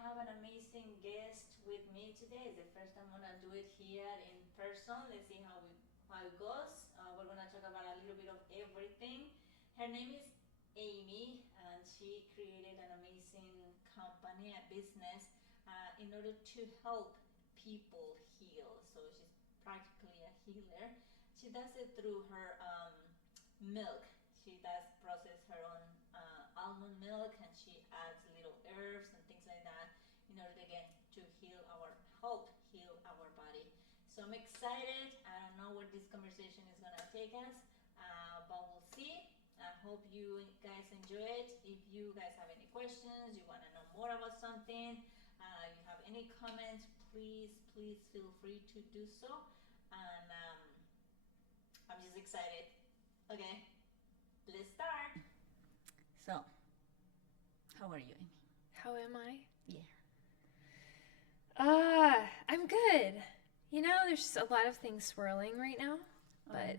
have an amazing guest with me today. It's the first time I'm gonna do it here in person. Let's see how it goes. We're gonna talk about a little bit of everything. Her name is Amy, and she created an amazing company, a business, in order to help people heal. So she's practically a healer. She does it through her milk. She does process her own almond milk, and she adds little herbs and things like that in order again to help heal our body. So I'm excited. I don't know where this conversation is gonna take us, but we'll see. I hope you guys enjoy it. If you guys have any questions, you want to know more about something, if you have any comments, please feel free to do so. And I'm just excited. Okay, let's start. So, how are you, Amy? How am I? Yeah. I'm good. You know, there's just a lot of things swirling right now, but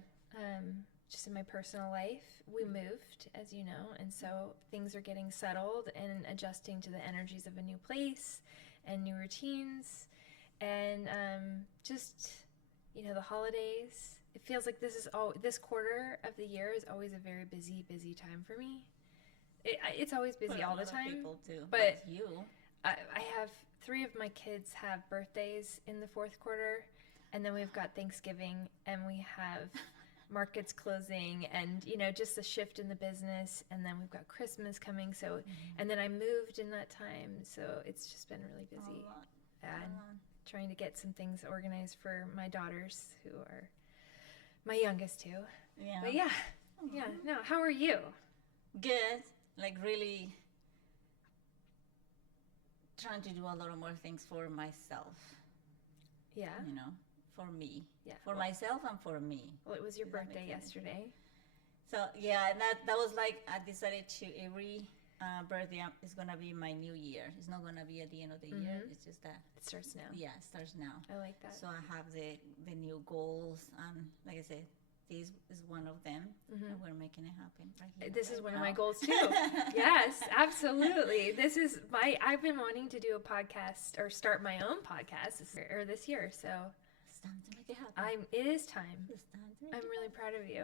just in my personal life, we moved, as you know, and so things are getting settled and adjusting to the energies of a new place and new routines, and just, you know, the holidays. It feels like this quarter of the year is always a very busy time for me. It's always busy all the time. People too, but you. I have 3 of my kids have birthdays in the fourth quarter, and then we've got Thanksgiving, and we have markets closing, and you know, just the shift in the business, and then we've got Christmas coming. So, and then I moved in that time, so it's just been really busy. And trying to get some things organized for my daughters, who are my youngest two. Yeah. But yeah. No, how are you? Good. Like really trying to do a lot of more things for myself. Yeah. You know, for me. Yeah. For myself and for me. Well, it was your birthday yesterday. So yeah, that was like I decided to every birthday is gonna be my new year. It's not gonna be at the end of the year. It's just that it starts now. Yeah, it starts now. I like that. So I have the new goals, and like I said, this is one of them, and we're making it happen right here. This is one of my now. goals too. Yes, absolutely. I've been wanting to do a podcast or start my own podcast this year, so It's time to make it happen. it is time. It's time to make I'm it really proud of you.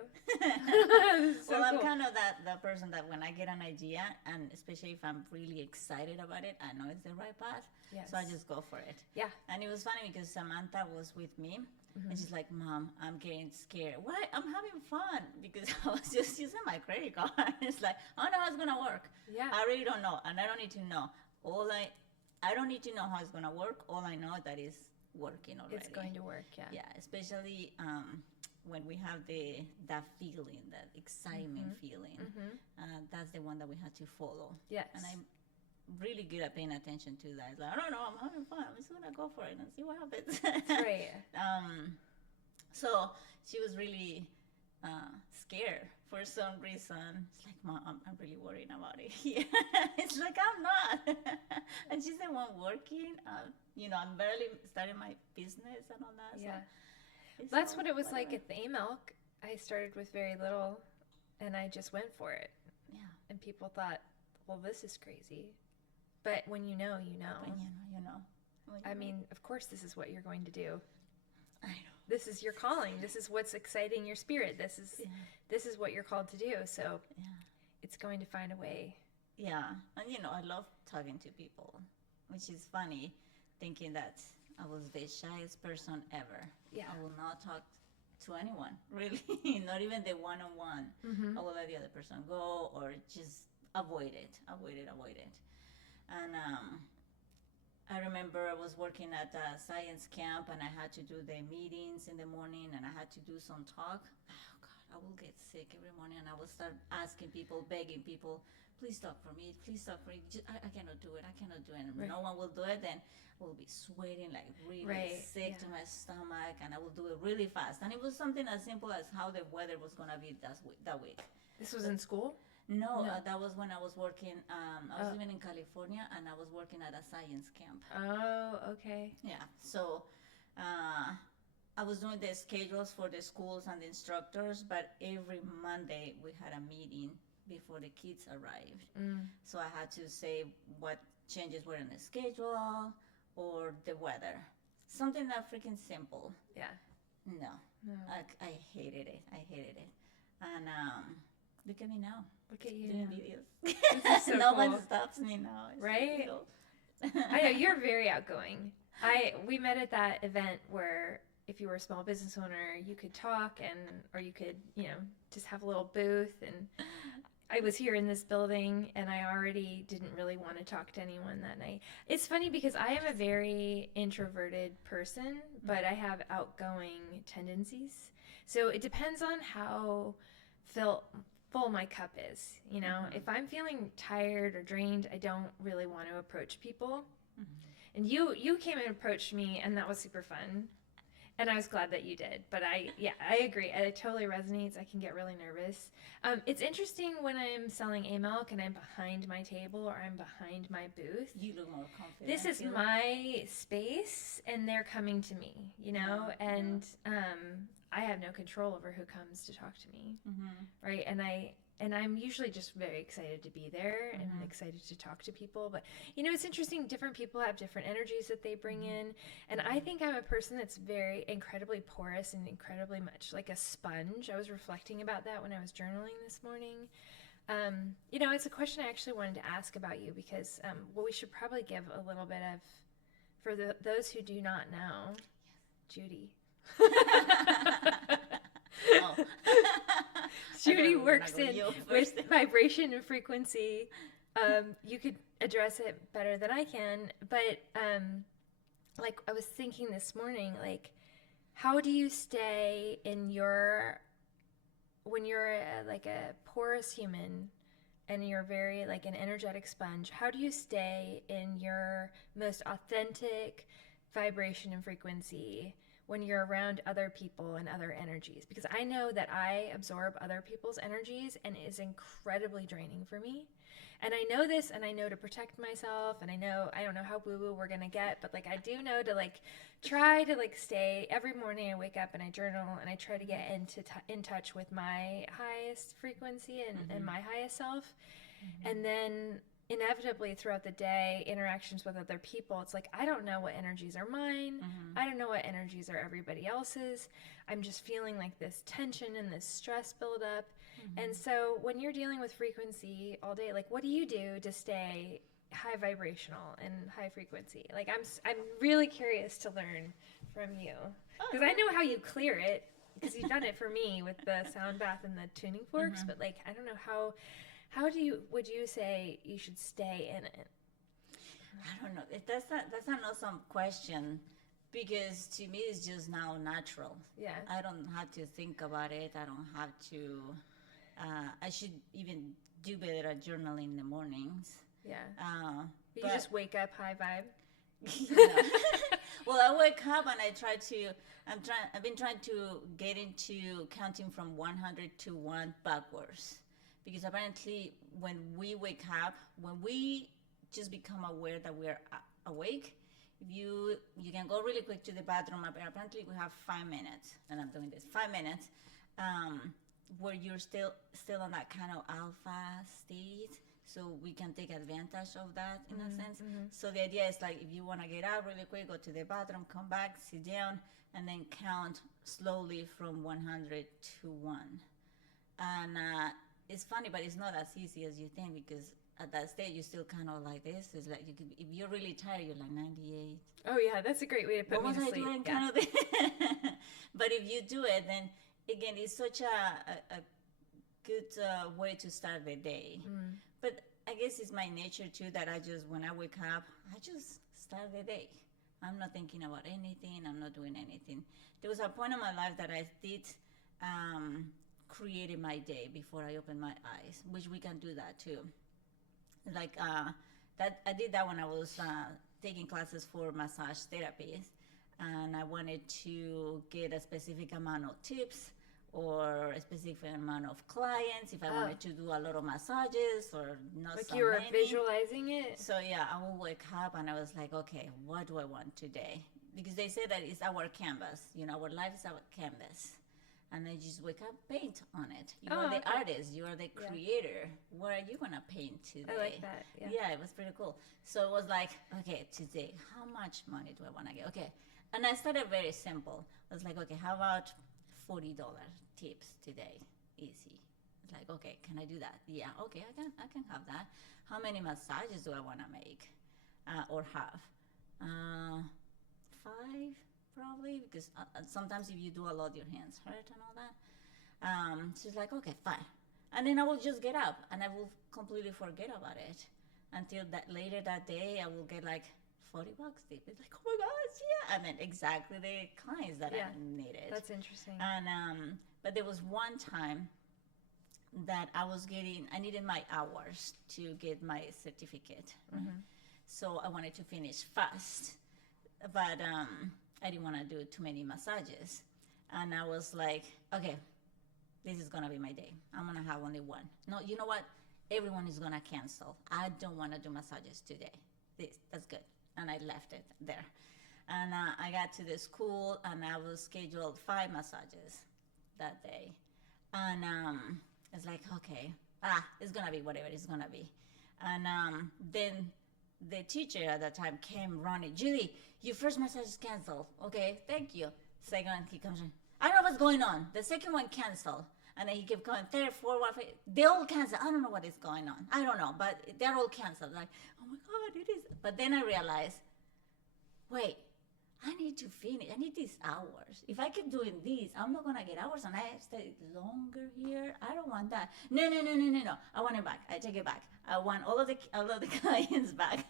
Well, I'm kind of that person that when I get an idea, and especially if I'm really excited about it, I know it's the right path. Yes. So I just go for it. Yeah. And it was funny because Samantha was with me, and she's like, "Mom, I'm getting scared." Why? I'm having fun because I was just using my credit card. It's like, I don't know how it's gonna work. Yeah. I really don't know, and I don't need to know. I don't need to know how it's gonna work. All I know that is working already. It's going to work. Yeah. Yeah, especially when we have that feeling, that excitement feeling. That's the one that we had to follow. Yes. And I'm really good at paying attention to that. It's like, I don't know, I'm having fun. I'm just gonna go for it and see what happens. That's right. So she was really scared for some reason. It's like, Mom, I'm really worrying about it. Yeah. It's like, I'm not. And she's the one working. You know, I'm barely starting my business and all that. Yeah. So That's what it was like at the A-Milk. I started with very little, and I just went for it. Yeah. And people thought, well, this is crazy. But when you know, you know. When you know. I mean, of course, this is what you're going to do. I know. This is your calling. This is what's exciting your spirit. This is what you're called to do. So it's going to find a way. Yeah. And, you know, I love talking to people, which is funny, thinking that I was the shyest person ever. Yeah. I will not talk to anyone, really. Not even the one-on-one. I will let the other person go or just avoid it. And I remember I was working at a science camp, and I had to do the meetings in the morning, and I had to do some talk. Oh God, I will get sick every morning, and I will start asking people, begging people, please talk for me. I cannot do it. And if no one will do it, then I will be sweating like really sick to my stomach, and I will do it really fast. And it was something as simple as how the weather was going to be that week. This was in school? No, that was when I was working. I was living in California, and I was working at a science camp. Oh, okay. Yeah. So I was doing the schedules for the schools and the instructors, but every Monday we had a meeting before the kids arrived. So I had to say what changes were in the schedule or the weather. Something that freaking simple. Yeah. No. I hated it. And look at me now. Look at you doing now. videos. This is so No cool. one stops me now. It's Right? so I know you're very outgoing. We met at that event where if you were a small business owner, you could talk or you could, just have a little booth. And I was here in this building and I already didn't really want to talk to anyone that night. It's funny because I am a very introverted person, but I have outgoing tendencies. So it depends on how full my cup is. If I'm feeling tired or drained, I don't really want to approach people. And you came and approached me, and that was super fun. And I was glad that you did. But I agree. It totally resonates. I can get really nervous. It's interesting when I'm selling milk and I'm behind my table or I'm behind my booth. You look more confident. This is my space, and they're coming to me, and I have no control over who comes to talk to me, right? And I'm usually just very excited to be there and excited to talk to people. But, it's interesting. Different people have different energies that they bring in. And I think I'm a person that's very incredibly porous and incredibly much like a sponge. I was reflecting about that when I was journaling this morning. It's a question I actually wanted to ask about you because, we should probably give a little bit of, for those who do not know, Judy. Oh. Judy works with vibration and frequency. You could address it better than I can, but like I was thinking this morning, like how do you stay in when you're like a porous human and you're very like an energetic sponge, how do you stay in your most authentic vibration and frequency when you're around other people and other energies? Because I know that I absorb other people's energies and it is incredibly draining for me. And I know this, and I know to protect myself, and I don't know how woo-woo we're going to get, but like I do know to like try to like stay every morning. I wake up and I journal and I try to get in touch with my highest frequency and my highest self. And then inevitably throughout the day, interactions with other people, it's like I don't know what energies are mine. I don't know what energies are everybody else's. I'm just feeling like this tension and this stress build up. And so when you're dealing with frequency all day, like what do you do to stay high vibrational and high frequency? Like I'm really curious to learn from you because I know how you clear it because you've done it for me with the sound bath and the tuning forks, but like I don't know how would you say you should stay in it? I don't know. That's not an awesome question because to me it's just now natural. Yeah. I don't have to think about it. I don't have to. I should even do better at journaling in the mornings. Yeah. But you just wake up high vibe. Well, I wake up and I've been trying to get into counting from 100 to 1 backwards. Because apparently when we wake up, when we just become aware that we're awake, you can go really quick to the bathroom. Apparently we have 5 minutes, and I'm doing this, 5 minutes, where you're still on that kind of alpha state. So we can take advantage of that in a sense. So the idea is like if you want to get out really quick, go to the bathroom, come back, sit down, and then count slowly from 100 to 1. And it's funny, but it's not as easy as you think because at that stage you're still kind of like this. It's like if you're really tired, you're like 98. Oh yeah, that's a great way to put me to sleep. Doing? Yeah. Kind of but if you do it, then again, it's such a good way to start the day. But I guess it's my nature too that when I wake up, I just start the day. I'm not thinking about anything. I'm not doing anything. There was a point in my life that I did created my day before I opened my eyes, which we can do that too. Like that, I did that when I was taking classes for massage therapists, and I wanted to get a specific amount of tips or a specific amount of clients if I wanted to do a lot of massages or not. Like so you were many. visualizing it. So yeah, I would wake up and I was like, okay, what do I want today? Because they say that it's our canvas. Our life is our canvas. and I just wake up, paint on it. You are the artist, you are the creator. What are you gonna paint today? I like that. Yeah, it was pretty cool. So it was like, okay, today, how much money do I want to get? Okay, and I started very simple. I was like, okay, how about $40 tips today? Easy. It's like, okay, can I do that? Yeah, okay, I can have that. How many massages do I want to make or have? 5 probably, because sometimes if you do a lot, your hands hurt and all that. She's like, okay, fine. And then I will just get up and I will completely forget about it until that later that day I will get like $40 tip. It's like, oh my gosh, yeah. And then exactly the clients that I needed. That's interesting. And but there was one time that I needed my hours to get my certificate. Mm-hmm. So I wanted to finish fast, but I didn't want to do too many massages. And I was like, okay, this is going to be my day. I'm going to have only one. No, you know what? Everyone is going to cancel. I don't want to do massages today. That's good. And I left it there. And I got to the school and I was scheduled 5 massages that day. And it's like, okay, it's going to be whatever it's going to be. And then the teacher at that time came running. Julie, your first massage is canceled. Okay, thank you. Second one, he comes in. I don't know what's going on. The second one canceled. And then he kept going, third, fourth, one, five. They all canceled. I don't know what is going on. I don't know, but they're all canceled. Like, oh my God, it is. But then I realized, wait, I need to finish. I need these hours. If I keep doing these, I'm not gonna get hours, and I stay longer here. I don't want that. No. I want it back. I take it back. I want all of the clients back.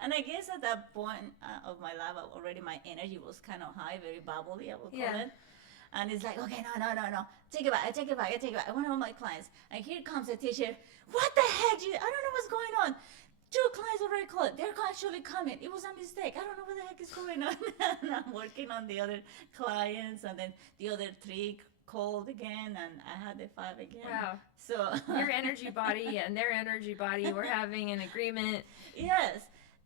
And I guess at that point of my life, already my energy was kind of high, very bubbly, I would call it. And it's like, okay, no. Take it back. I take it back. I want all my clients. And here comes the teacher. What the heck? I don't know what's going on. 2 clients already called. They're actually coming. It was a mistake. I don't know what the heck is going on. And I'm working on the other clients, and then the other 3 called again, and I had the 5 again. Wow. So your energy body and their energy body were having an agreement. Yes.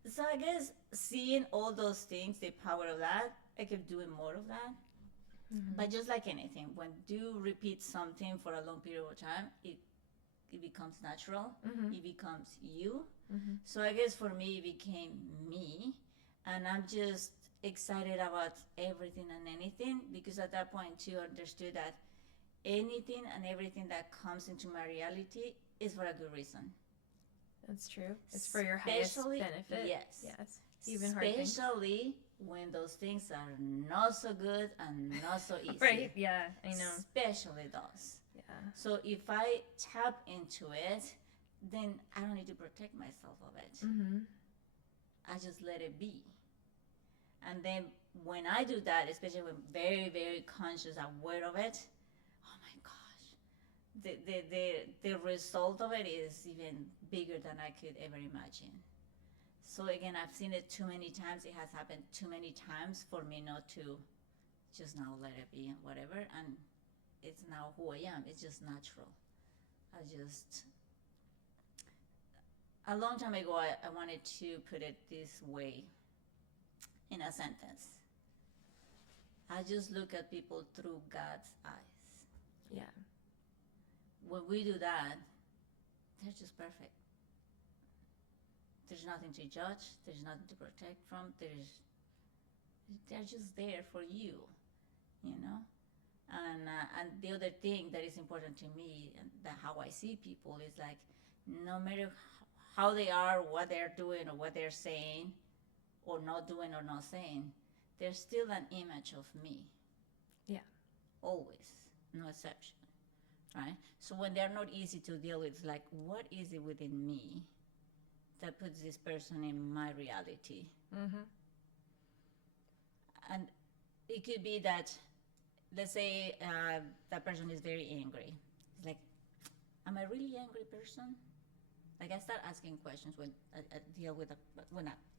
So I guess seeing all those things, the power of that, I kept doing more of that. Mm-hmm. But just like anything, when you repeat something for a long period of time, it becomes natural. Mm-hmm. It becomes you. Mm-hmm. So I guess for me, it became me. And I'm just excited about everything and anything, because at that point too, I understood that anything and everything that comes into my reality is for a good reason. That's true. It's for your highest benefit. Yes. Even hard things. Especially when those things are not so good and not so easy. Right, yeah, I know. Especially those. Yeah. So if I tap into it, then I don't need to protect myself of it. Mm-hmm. I just let it be. And then when I do that, especially when very, very conscious, aware of it, oh my gosh, the result of it is even bigger than I could ever imagine. So again, I've seen it too many times. It has happened too many times for me not to just now let it be and whatever. And it's now who I am. It's just natural. A long time ago, I wanted to put it this way in a sentence. I just look at people through God's eyes. Yeah. When we do that, they're just perfect. There's nothing to judge. There's nothing to protect from. They're just there for you, you know. And the other thing that is important to me, and how I see people, is like, no matter how they are, what they're doing, or what they're saying, or not doing, or not saying, there's still an image of me. Yeah. Always, no exception, right? So when they're not easy to deal with, it's like, what is it within me that puts this person in my reality? Mm-hmm. And it could be that, let's say that person is very angry. It's like, am I really an angry person? Like, I start asking questions when I deal with a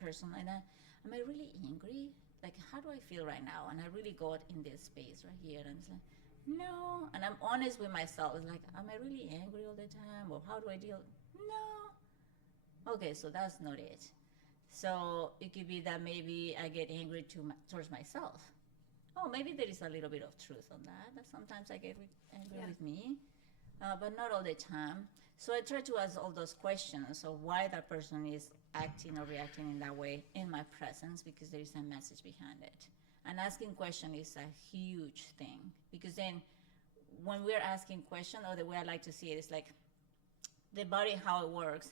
person like that. Am I really angry? Like, how do I feel right now? And I really go in this space right here, and it's like, no. And I'm honest with myself. It's like, am I really angry all the time? Or how do I deal? No. Okay, so that's not it. So it could be that maybe I get angry towards myself. oh, maybe there is a little bit of truth on that. That sometimes I agree with me, but not all the time. So I try to ask all those questions of why that person is acting or reacting in that way in my presence, because there is a message behind it. And asking question is a huge thing, because then when we're asking question, or the way I like to see it is like the body, how it works.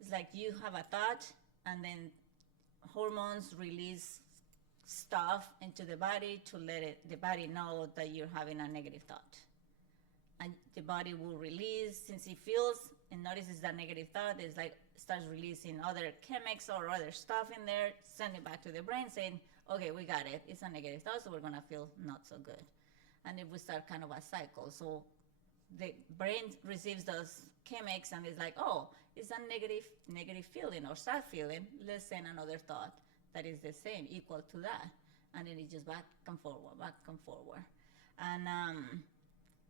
It's like you have a thought, and then hormones release stuff into the body to let the body know that you're having a negative thought. And the body will release, since it feels and notices that negative thought, it's like starts releasing other chemicals or other stuff in there, send it back to the brain saying, okay, we got it. It's a negative thought, so we're going to feel not so good. And it will start kind of a cycle. So the brain receives those chemicals and it's like, oh, it's a negative feeling or sad feeling. Let's send another thought that is the same, equal to that. And then it's just back and forward. And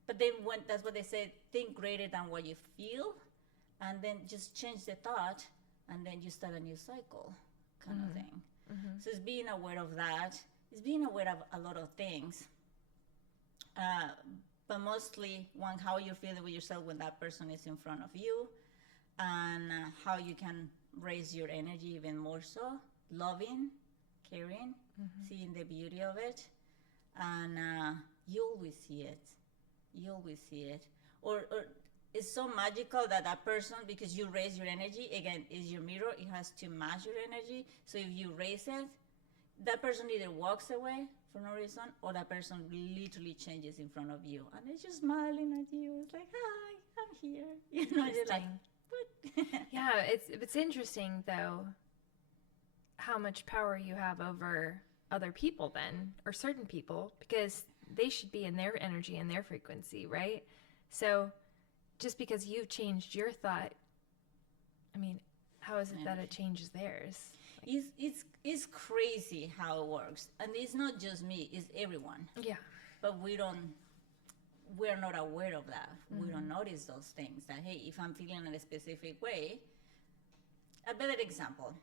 but then when that's what they say, think greater than what you feel, and then just change the thought, and then you start a new cycle kind of thing. So it's being aware of that. It's being aware of a lot of things. But mostly, one, how you're feeling with yourself when that person is in front of you, and how you can raise your energy even more so, loving, caring, seeing the beauty of it, and you always see it. Or it's so magical that that person, because you raise your energy, again, is your mirror. It has to match your energy. So if you raise it, that person either walks away for no reason, or that person literally changes in front of you, and it's just smiling at you. It's like, hi, I'm here. You know, you're like, what? Yeah, it's interesting though how much power you have over other people then, or certain people, because they should be in their energy and their frequency, right? So just because you've changed your thought, I mean, how is it that it changes theirs? It's crazy how it works, and it's not just me, it's everyone. Yeah. But we're not aware of that. We don't notice those things, that hey, if I'm feeling in a specific way. A better example,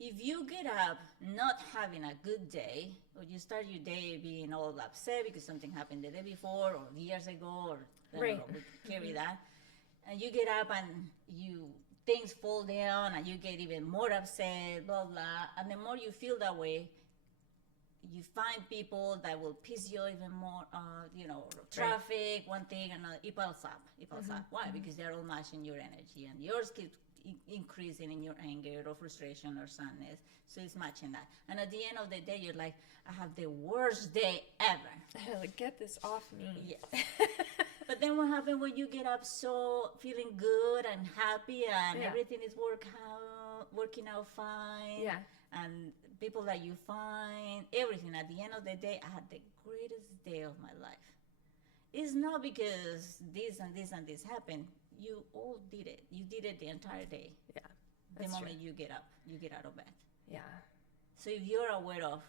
if you get up not having a good day, or you start your day being all upset because something happened the day before or years ago, or I don't know, we carry that, and you get up and things fall down and you get even more upset, blah blah, and the more you feel that way, you find people that will piss you even more, traffic, one thing, and it piles up. Why? Because they're all matching your energy, and yours keeps increasing in your anger or frustration or sadness. So it's matching that. And at the end of the day, you're like, I have the worst day ever. Like, get this off me. Yes. But then what happens when you get up so feeling good and happy, and everything is working out fine? Yeah. And people that you find, everything. At the end of the day, I had the greatest day of my life. It's not because this and this and this happened. You all did it. You did it the entire day. Yeah. The moment you get up, you get out of bed. Yeah. So if you're aware of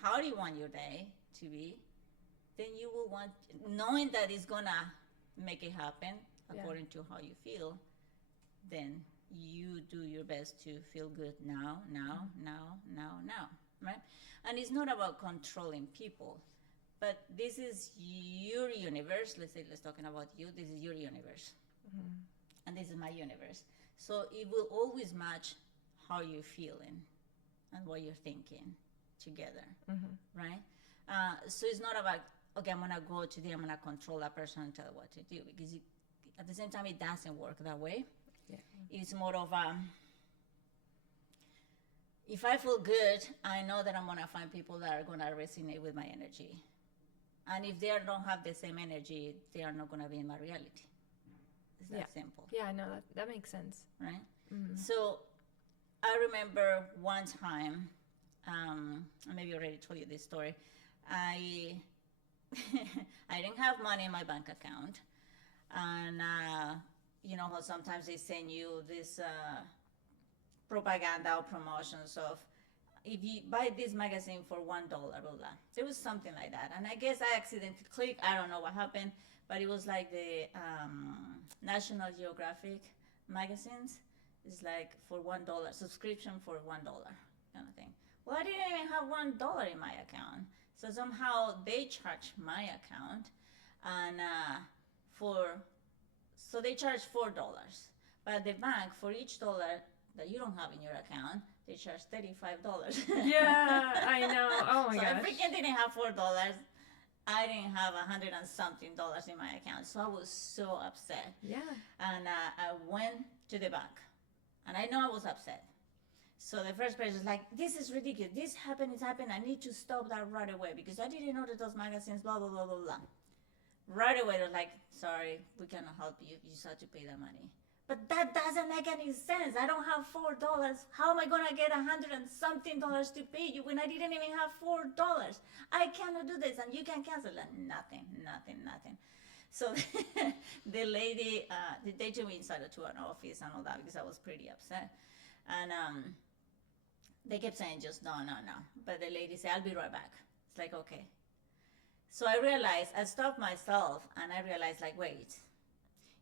how do you want your day to be, then you will want, knowing that it's gonna make it happen according to how you feel, then you do your best to feel good now, right? And it's not about controlling people, but this is your universe. Let's talking about you. This is your universe. And this is my universe. So it will always match how you're feeling and what you're thinking together, right? So it's not about, okay, I'm gonna go today, I'm gonna control that person and tell her what to do, because at the same time, it doesn't work that way. Yeah. It's more of if I feel good, I know that I'm gonna find people that are gonna resonate with my energy. And if they don't have the same energy, they are not gonna be in my reality. It's that simple. Yeah, no, that makes sense. Right? So I remember one time, maybe I already told you this story, I didn't have money in my bank account. And, you know how sometimes they send you this propaganda or promotions of, if you buy this magazine for $1, blah, blah. There was something like that. And I guess I accidentally clicked. I don't know what happened. But it was like the National Geographic magazines. It's like for $1, subscription for $1 kind of thing. Well, I didn't even have $1 in my account. So somehow they charge my account, and so they charge $4. But the bank, for each dollar that you don't have in your account, they charge $35. Yeah, I know. Oh my so gosh. I freaking didn't have $4. I didn't have $100 and something in my account, so I was so upset. Yeah. And I went to the bank, and I know I was upset. So the first person was like, "This is ridiculous. This happened. It's happened. I need to stop that right away because I didn't order those magazines. Blah blah blah blah blah." Right away, they're like, "Sorry, we cannot help you. You just have to pay that money." But that doesn't make any sense. I don't have $4. How am I gonna get $100 and something to pay you when I didn't even have $4? I cannot do this, and you can cancel it. Nothing. So the lady, they took me inside to an office and all that because I was pretty upset, and they kept saying just no. But the lady said, "I'll be right back." It's like, okay. So I realized, I stopped myself, and I realized, like, wait.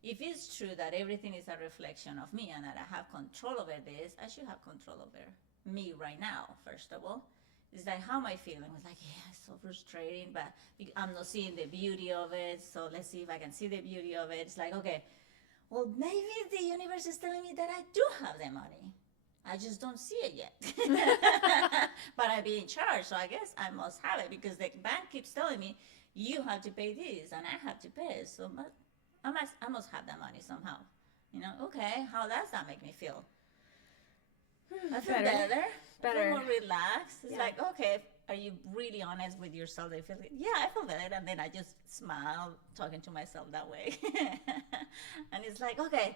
If it's true that everything is a reflection of me and that I have control over this, I should have control over me right now, first of all. It's like, how am I feeling? It's like, yeah, it's so frustrating, but I'm not seeing the beauty of it, so let's see if I can see the beauty of it. It's like, okay, well, maybe the universe is telling me that I do have the money. I just don't see it yet. But I be in charge, so I guess I must have it because the bank keeps telling me, you have to pay this, and I have to pay it, so I must have that money somehow. Okay, how does that make me feel? I feel better. I feel more relaxed. It's like, okay, are you really honest with yourself? I feel I feel better. And then I just smile, talking to myself that way. And it's like, okay,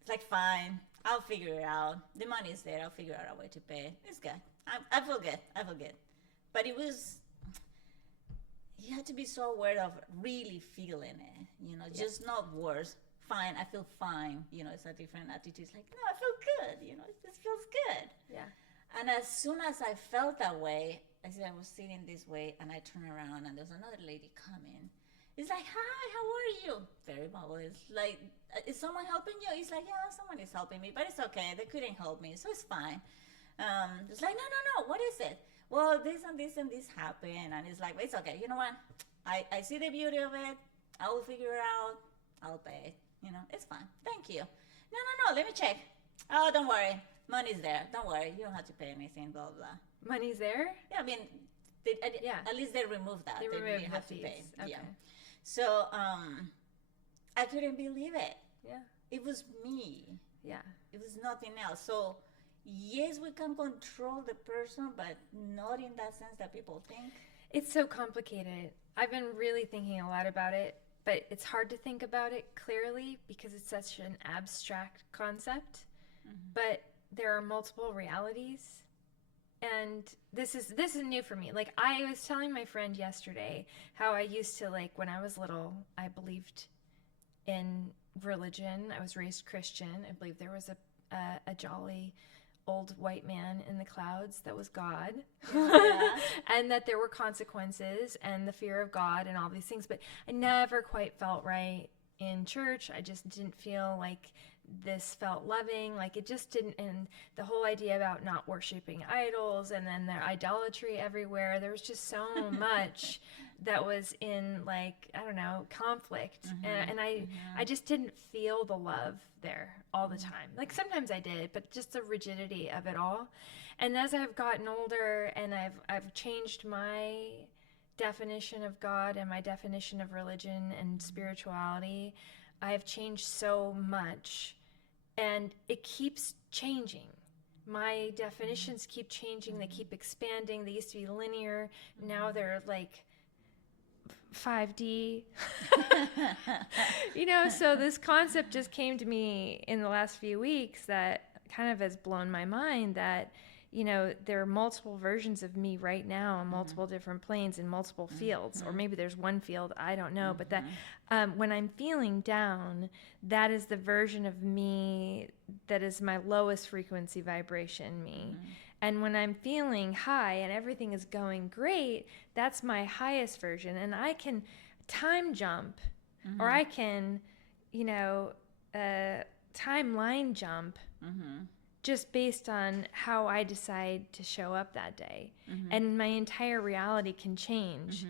it's like, fine, I'll figure it out. The money's there. I'll figure out a way to pay. It's good. I feel good. But it was... You have to be so aware of really feeling it, just not words. Fine, I feel fine. It's a different attitude. It's like, no, I feel good. This feels good. Yeah. And as soon as I felt that way, I was sitting this way, and I turned around, and there's another lady coming. It's like, hi, how are you? Very bubbly. It's like, is someone helping you? It's like, yeah, someone is helping me, but it's okay. They couldn't help me, so it's fine. It's like, no, what is it? Well, this and this and this happened, and it's like, it's okay. You know what? I see the beauty of it. I will figure it out. I'll pay. It's fine. Thank you. No. Let me check. Oh, don't worry. Money's there. Don't worry. You don't have to pay anything. Blah blah. Money's there? Yeah, I mean, at least they removed that. They removed didn't have the to fees. pay. Okay. Yeah. So I couldn't believe it. Yeah. It was me. Yeah. It was nothing else. So. Yes, we can control the person, but not in that sense that people think. It's so complicated. I've been really thinking a lot about it, but it's hard to think about it clearly because it's such an abstract concept. Mm-hmm. But there are multiple realities, and this is new for me. Like, I was telling my friend yesterday how I used to, like, when I was little, I believed in religion. I was raised Christian. I believed there was a jolly old white man in the clouds that was God. Yeah. And that there were consequences and the fear of God and all these things, but I never quite felt right in church. I just didn't feel like this felt loving, like it just didn't. And the whole idea about not worshiping idols and then their idolatry everywhere, there was just so much that was in, like, I don't know, conflict. Mm-hmm. And I just didn't feel the love there all the time. Like, sometimes I did, but just the rigidity of it all. And as I've gotten older and I've changed my definition of God and my definition of religion and spirituality, I have changed so much, and it keeps changing. My definitions keep changing. They keep expanding. They used to be linear. Now they're like 5D. So this concept just came to me in the last few weeks that kind of has blown my mind, that there are multiple versions of me right now on multiple different planes in multiple fields, or maybe there's one field, I don't know, but that when I'm feeling down, that is the version of me that is my lowest frequency vibration me. And when I'm feeling high and everything is going great, that's my highest version. And I can time jump, or I can, timeline jump just based on how I decide to show up that day. And my entire reality can change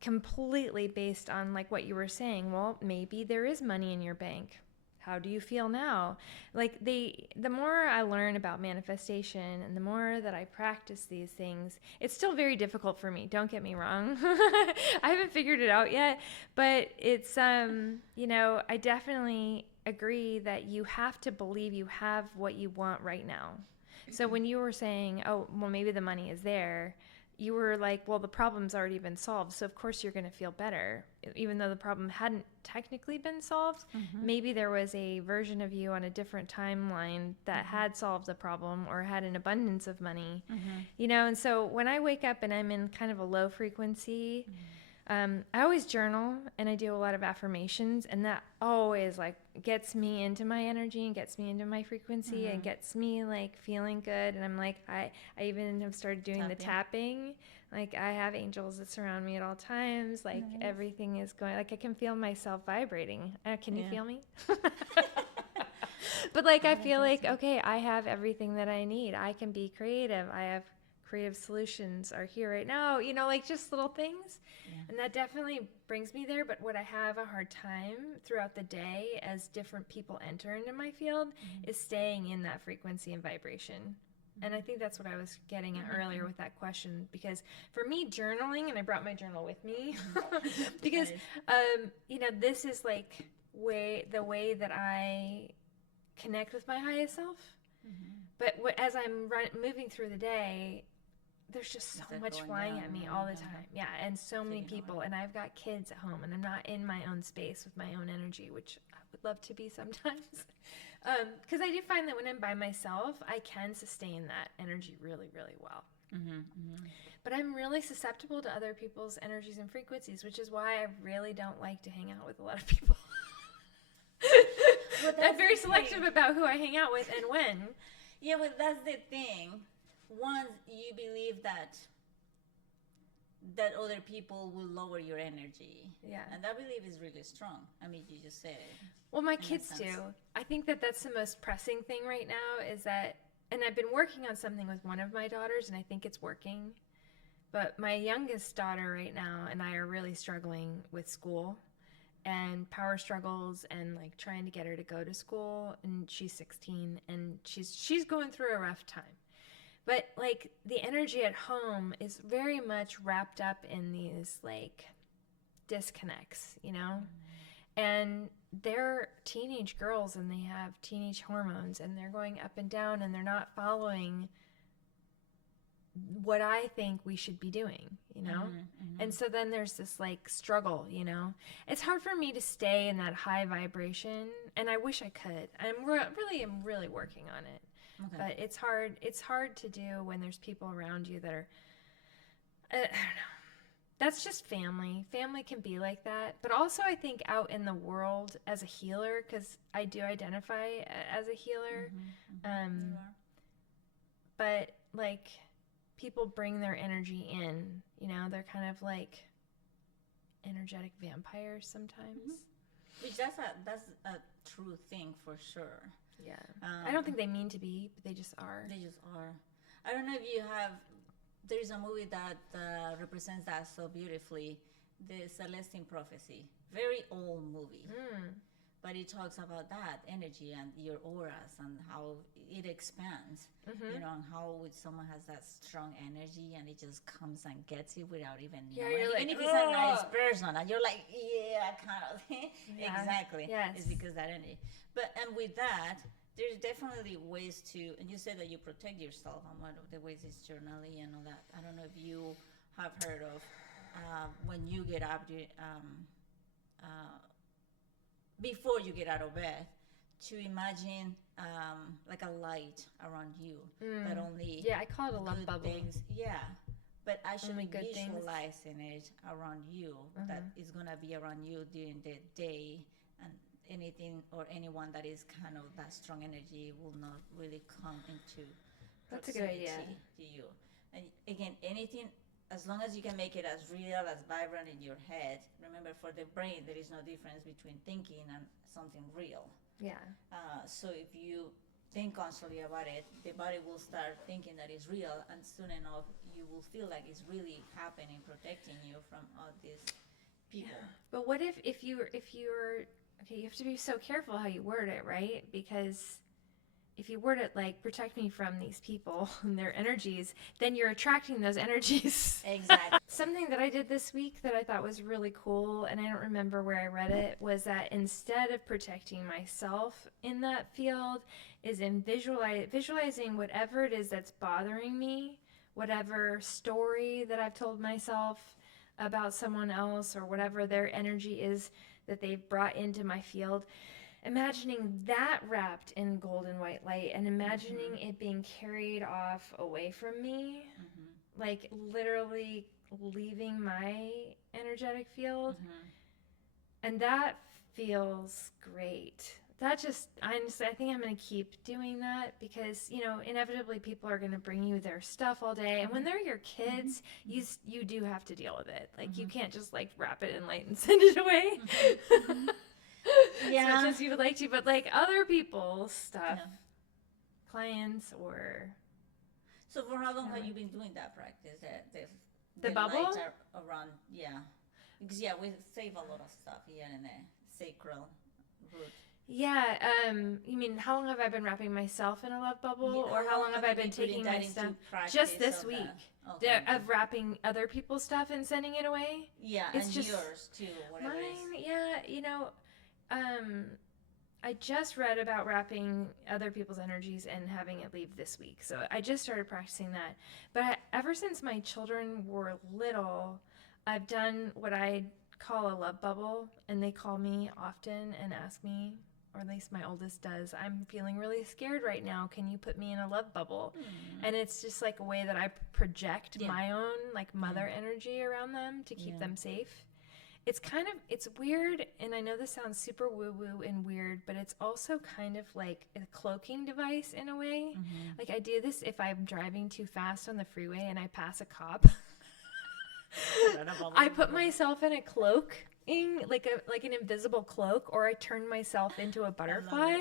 completely based on like what you were saying. Well, maybe there is money in your bank. How do you feel now? Like the more I learn about manifestation and the more that I practice these things, it's still very difficult for me. Don't get me wrong. I haven't figured it out yet, but it's, you know, I definitely agree that you have to believe you have what you want right now. So when you were saying, oh, well, maybe the money is there, you were like, well, the problem's already been solved, so of course you're going to feel better. Even though the problem hadn't technically been solved, maybe there was a version of you on a different timeline that had solved the problem or had an abundance of money. You know, and so when I wake up and I'm in kind of a low frequency, I always journal and I do a lot of affirmations, and that always like gets me into my energy and gets me into my frequency and gets me like feeling good. And I'm like, I even have started doing the tapping. Like I have angels that surround me at all times. Like everything is going, like I can feel myself vibrating. Can you feel me? But like, I feel like, okay, I have everything that I need. I can be creative. I have creative solutions are here right now, you know, like just little things. And that definitely brings me there. But what I have a hard time throughout the day as different people enter into my field is staying in that frequency and vibration. And I think that's what I was getting at earlier with that question, because for me, journaling, and I brought my journal with me because, you know, this is like the way that I connect with my highest self. But as I'm moving through the day, there's just so much flying at me all the time. Yeah, and so many people, and I've got kids at home, and I'm not in my own space with my own energy, which I would love to be sometimes. Because I do find that when I'm by myself, I can sustain that energy really, really well. But I'm really susceptible to other people's energies and frequencies, which is why I really don't like to hang out with a lot of people. I'm very selective about who I hang out with and when. Yeah, but that's the thing. Once you believe that other people will lower your energy. Yeah. And that belief is really strong. I mean, you just said it. Well, my kids do. I think that that's the most pressing thing right now is that, and I've been working on something with one of my daughters, and I think it's working. But my youngest daughter right now and I are really struggling with school and power struggles and like trying to get her to go to school. And she's 16 and she's going through a rough time. But like the energy at home is very much wrapped up in these like disconnects, you know? And they're teenage girls and they have teenage hormones and they're going up and down and they're not following what I think we should be doing, you know? And so then there's this like struggle, you know? It's hard for me to stay in that high vibration, and I wish I could. I'm really working on it. Okay. But it's hard to do when there's people around you that are, I don't know. That's just family. Family can be like that. But also I think out in the world as a healer, because I do identify as a healer. But like people bring their energy in, you know, they're kind of like energetic vampires sometimes. Which that's a true thing for sure. Yeah. I don't think they mean to be, but they just are. They just are. I don't know if you have, there's a movie that represents that so beautifully, the Celestine Prophecy. Very old movie. But it talks about that energy and your auras and how it expands, you know, and how when someone has that strong energy and it just comes and gets you without even knowing. You're like, even if it's a nice person and you're like, yeah, kind of thing. Exactly. Yes. It's because that energy. But, and with that, there's definitely ways to, and you said that you protect yourself, and one of the ways is journaling and all that. I don't know if you have heard of when you get up, before you get out of bed, to imagine like a light around you that only I call it a love bubble. Things, but actually visualizing it around you that is gonna be around you during the day, and anything or anyone that is kind of that strong energy will not really come into proximity to you. And again, anything, as long as you can make it as real, as vibrant in your head. Remember, for the brain, there is no difference between thinking and something real. Yeah. So if you think consciously about it, the body will start thinking that it's real, and soon enough, you will feel like it's really happening, protecting you from all these people. Yeah. But what if you're okay? You have to be so careful how you word it, right? Because if you word it like protect me from these people and their energies, then you're attracting those energies. Exactly. Something that I did this week that I thought was really cool, and I don't remember where I read it, was that instead of protecting myself in that field, is in visualizing whatever it is that's bothering me, whatever story that I've told myself about someone else, or whatever their energy is that they've brought into my field. Imagining that wrapped in gold and white light, and imagining it being carried off away from me, like literally leaving my energetic field. And that feels great. I think I'm going to keep doing that, because, you know, inevitably people are going to bring you their stuff all day. And when they're your kids, you do have to deal with it. Like, you can't just like wrap it in light and send it away. Yeah. As much as you would like to, but like other people's stuff, clients or. So for how long have you been doing that practice? The bubble? Lights are around, yeah. Because we save a lot of stuff here in the sacral root. Yeah, you mean how long have I been wrapping myself in a love bubble, or how long have I been taking my stuff? Just this week. Okay. Of wrapping other people's stuff and sending it away? Yeah, it's and just yours too, whatever it is. Mine, yeah, you know, I just read about wrapping other people's energies and having it leave this week. So I just started practicing that. But ever since my children were little, I've done what I call a love bubble, and they call me often and ask me, or at least my oldest does, I'm feeling really scared right now. Can you put me in a love bubble? And it's just like a way that I project my own like mother energy around them to keep them safe. It's weird, and I know this sounds super woo-woo and weird, but it's also kind of like a cloaking device in a way. Like, I do this if I'm driving too fast on the freeway and I pass a cop. I put myself in a cloak, like an invisible cloak, or I turn myself into a butterfly,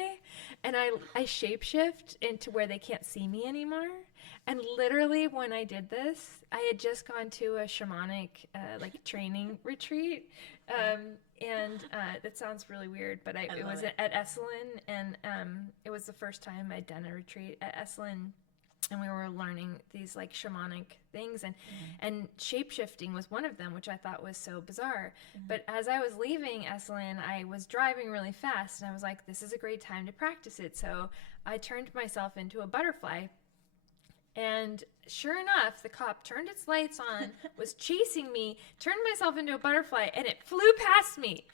and I shapeshift into where they can't see me anymore. And literally, when I did this, I had just gone to a shamanic like training retreat, and that sounds really weird, but it was at Esalen, and it was the first time I'd done a retreat at Esalen. And we were learning these like shamanic things, and shape-shifting was one of them, which I thought was so bizarre. But as I was leaving Esalen, I was driving really fast, and I was like, this is a great time to practice it. So I turned myself into a butterfly. And sure enough, the cop turned its lights on, was chasing me, turned myself into a butterfly, and it flew past me.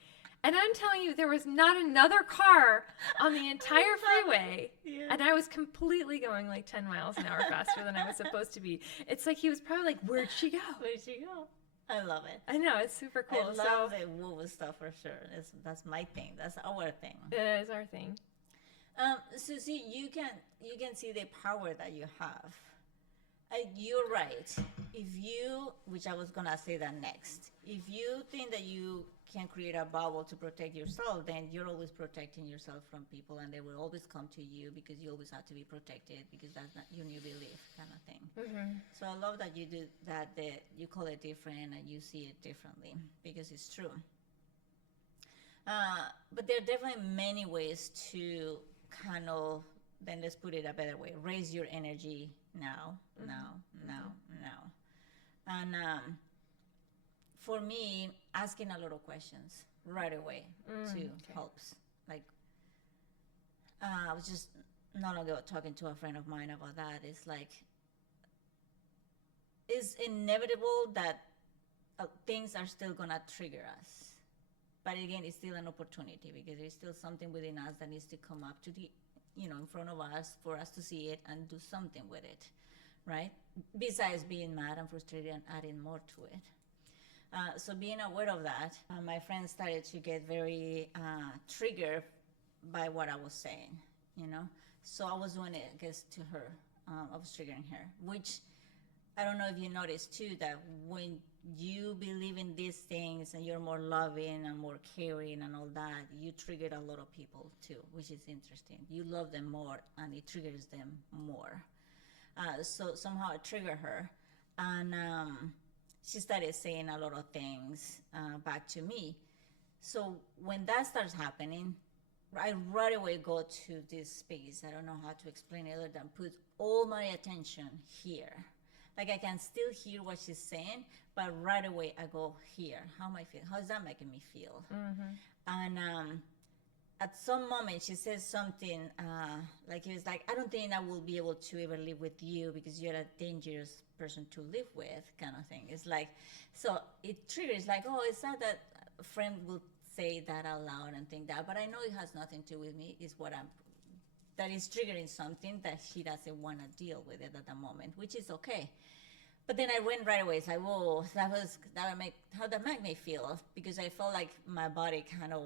And I'm telling you, there was not another car on the entire freeway. And I was completely going like 10 miles an hour faster than I was supposed to be. It's like he was probably like, where'd she go? Where'd she go? I love it. I know, it's super cool. I love the woo-woo stuff for sure. That's my thing. That's our thing. It is our thing. So see, you can see the power that you have. You're right. Which I was gonna say that next. If you think that you can create a bubble to protect yourself, then you're always protecting yourself from people, and they will always come to you because you always have to be protected, because that's not your new belief kind of thing. So I love that you do that. That you call it different and you see it differently, because it's true. But there are definitely many ways to kind of, then let's put it a better way, raise your energy now. And for me, asking a lot of questions right away too helps. Like, I was just not long ago talking to a friend of mine about that. It's like, it's inevitable that things are still gonna trigger us. But again, it's still an opportunity, because there's still something within us that needs to come up to the, in front of us for us to see it and do something with it, right? Besides being mad and frustrated and adding more to it. So being aware of that, my friend started to get very triggered by what I was saying, So I was doing it, I guess, to her. I was triggering her, which I don't know if you noticed too that when you believe in these things and you're more loving and more caring and all that, you trigger a lot of people too, which is interesting. You love them more and it triggers them more. So somehow it triggered her. And she started saying a lot of things back to me. So when that starts happening, I right away go to this space. I don't know how to explain it other than put all my attention here. Like I can still hear what she's saying, but right away I go here. How am I feeling? How is that making me feel? And at some moment she says something like it was like, I don't think I will be able to ever live with you because you're a dangerous person to live with, kind of thing. It's like, so it triggers like, oh, it's not that a friend will say that out loud and think that, but I know it has nothing to do with me. It's what I'm, that is triggering something that she doesn't want to deal with it at the moment, which is okay. But then I went right away. It's like, whoa, how that make me feel? Because I felt like my body kind of,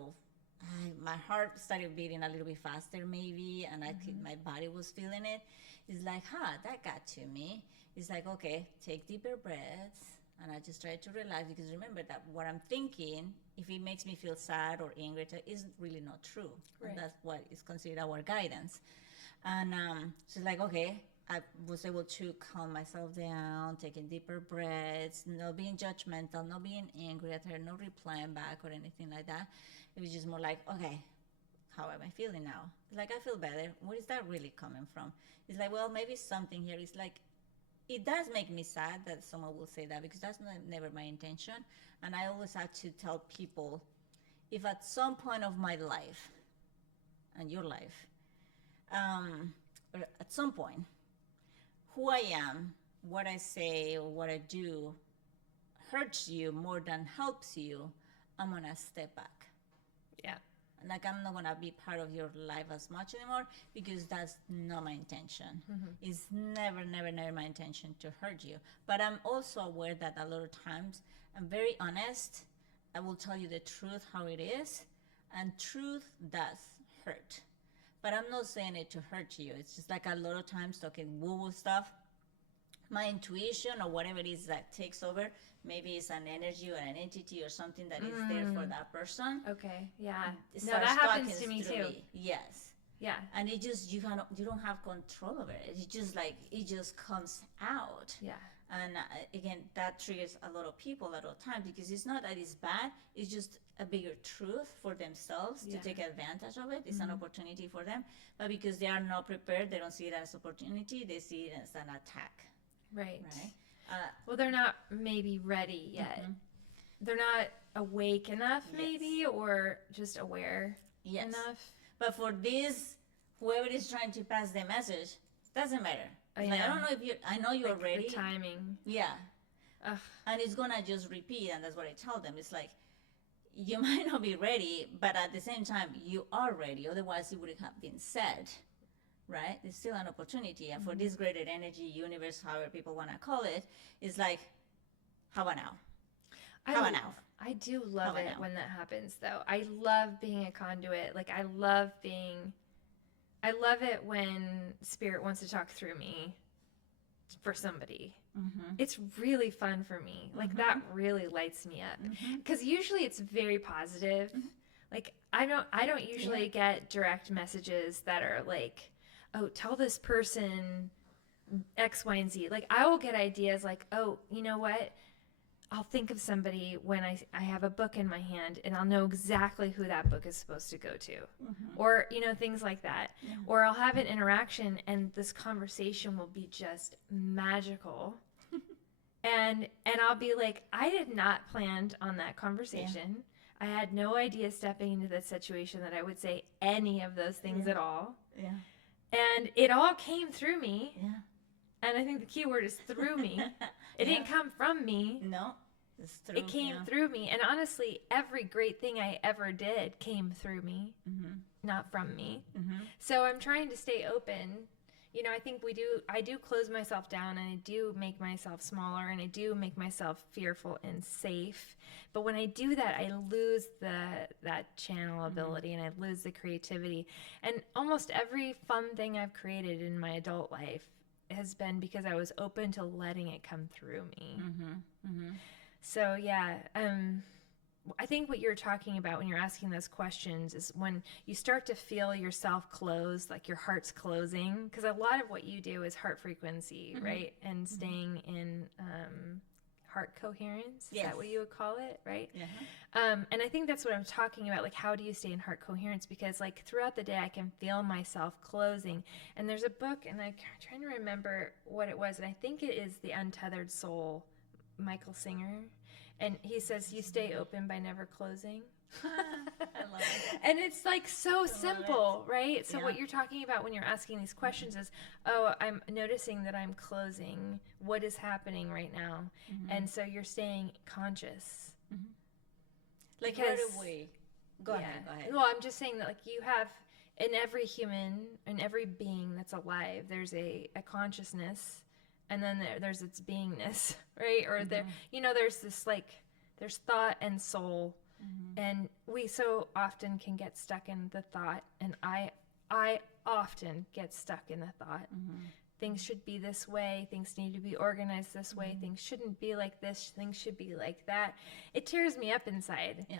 my heart started beating a little bit faster maybe, and I think my body was feeling it. It's like, that got to me. It's like, okay, take deeper breaths. And I just try to relax, because remember that what I'm thinking, if it makes me feel sad or angry, is really not true. Right. And that's what is considered our guidance. And she's like, okay, I was able to calm myself down, taking deeper breaths, not being judgmental, not being angry at her, not replying back or anything like that. It was just more like, okay, how am I feeling now? Like, I feel better. Where is that really coming from? It's like, well, maybe something here is like, it does make me sad that someone will say that, because that's never my intention. And I always have to tell people, if at some point of my life and your life, or at some point, who I am, what I say or what I do hurts you more than helps you, I'm gonna step back. Yeah. Like, I'm not gonna be part of your life as much anymore, because that's not my intention. It's never my intention to hurt you. But I'm also aware that a lot of times I'm very honest. I will tell you the truth how it is, and truth does hurt. But I'm not saying it to hurt you. It's just like a lot of times talking woo-woo stuff, my intuition or whatever it is that takes over, maybe it's an energy or an entity or something that is there for that person. Okay. Yeah. It No, starts that happens to talking me through too. Yes. Yeah. And it just, you don't have control over it. It's just like, it just comes out. Yeah. And again, that triggers a lot of people a lot of times, because it's not that it's bad, it's just a bigger truth for themselves to take advantage of it. It's an opportunity for them. But because they are not prepared, they don't see it as opportunity, they see it as an attack. Right. Right? Well, they're not maybe ready yet. They're not awake enough, maybe, or just aware enough. But for this, whoever is trying to pass the message, doesn't matter. Like, I don't know if I know you're like ready. The timing. Yeah. Ugh. And it's gonna just repeat, and that's what I tell them. It's like, you might not be ready, but at the same time, you are ready. Otherwise, it wouldn't have been said, right? It's still an opportunity. And for this greater energy, universe, however people want to call it, it's like, how about now? How about now? I do love it when that happens, though. I love being a conduit. Like, I love it when spirit wants to talk through me for somebody. It's really fun for me. Like, that really lights me up. Because usually it's very positive. Like, I don't usually get direct messages that are like, oh, tell this person X, Y, and Z. Like, I will get ideas like, oh, you know what? I'll think of somebody when I have a book in my hand, and I'll know exactly who that book is supposed to go to. Or, things like that. Or I'll have an interaction, and this conversation will be just magical. and I'll be like, I did not plan on that conversation. I had no idea stepping into this situation that I would say any of those things at all. Yeah. And it all came through me. Yeah. And I think the key word is through me. It didn't come from me. No. Through, it came through me. And honestly, every great thing I ever did came through me, not from me. So I'm trying to stay open. I think I do close myself down, and I do make myself smaller, and I do make myself fearful and safe. But when I do that, I lose that channel ability, and I lose the creativity. And almost every fun thing I've created in my adult life has been because I was open to letting it come through me. Mm-hmm. So yeah, I think what you're talking about when you're asking those questions is when you start to feel yourself close, like your heart's closing, because a lot of what you do is heart frequency, right? And staying in heart coherence. Is that what you would call it, right? Yeah. And I think that's what I'm talking about. Like, how do you stay in heart coherence? Because like throughout the day, I can feel myself closing. And there's a book, and I'm trying to remember what it was, and I think it is The Untethered Soul, Michael Singer. And he says, you stay open by never closing. I love it. And it's like so simple, right? So what you're talking about when you're asking these questions is, oh, I'm noticing that I'm closing. What is happening right now? And so you're staying conscious. Like, right away. Go ahead. Well, I'm just saying that, like, you have, in every human, in every being that's alive, there's a consciousness, and then there's its beingness, right? Or there, there's this, like, there's thought and soul, and we so often can get stuck in the thought, and I often get stuck in the thought. Things should be this way. Things need to be organized this way. Things shouldn't be like this. Things should be like that. It tears me up inside. Yeah.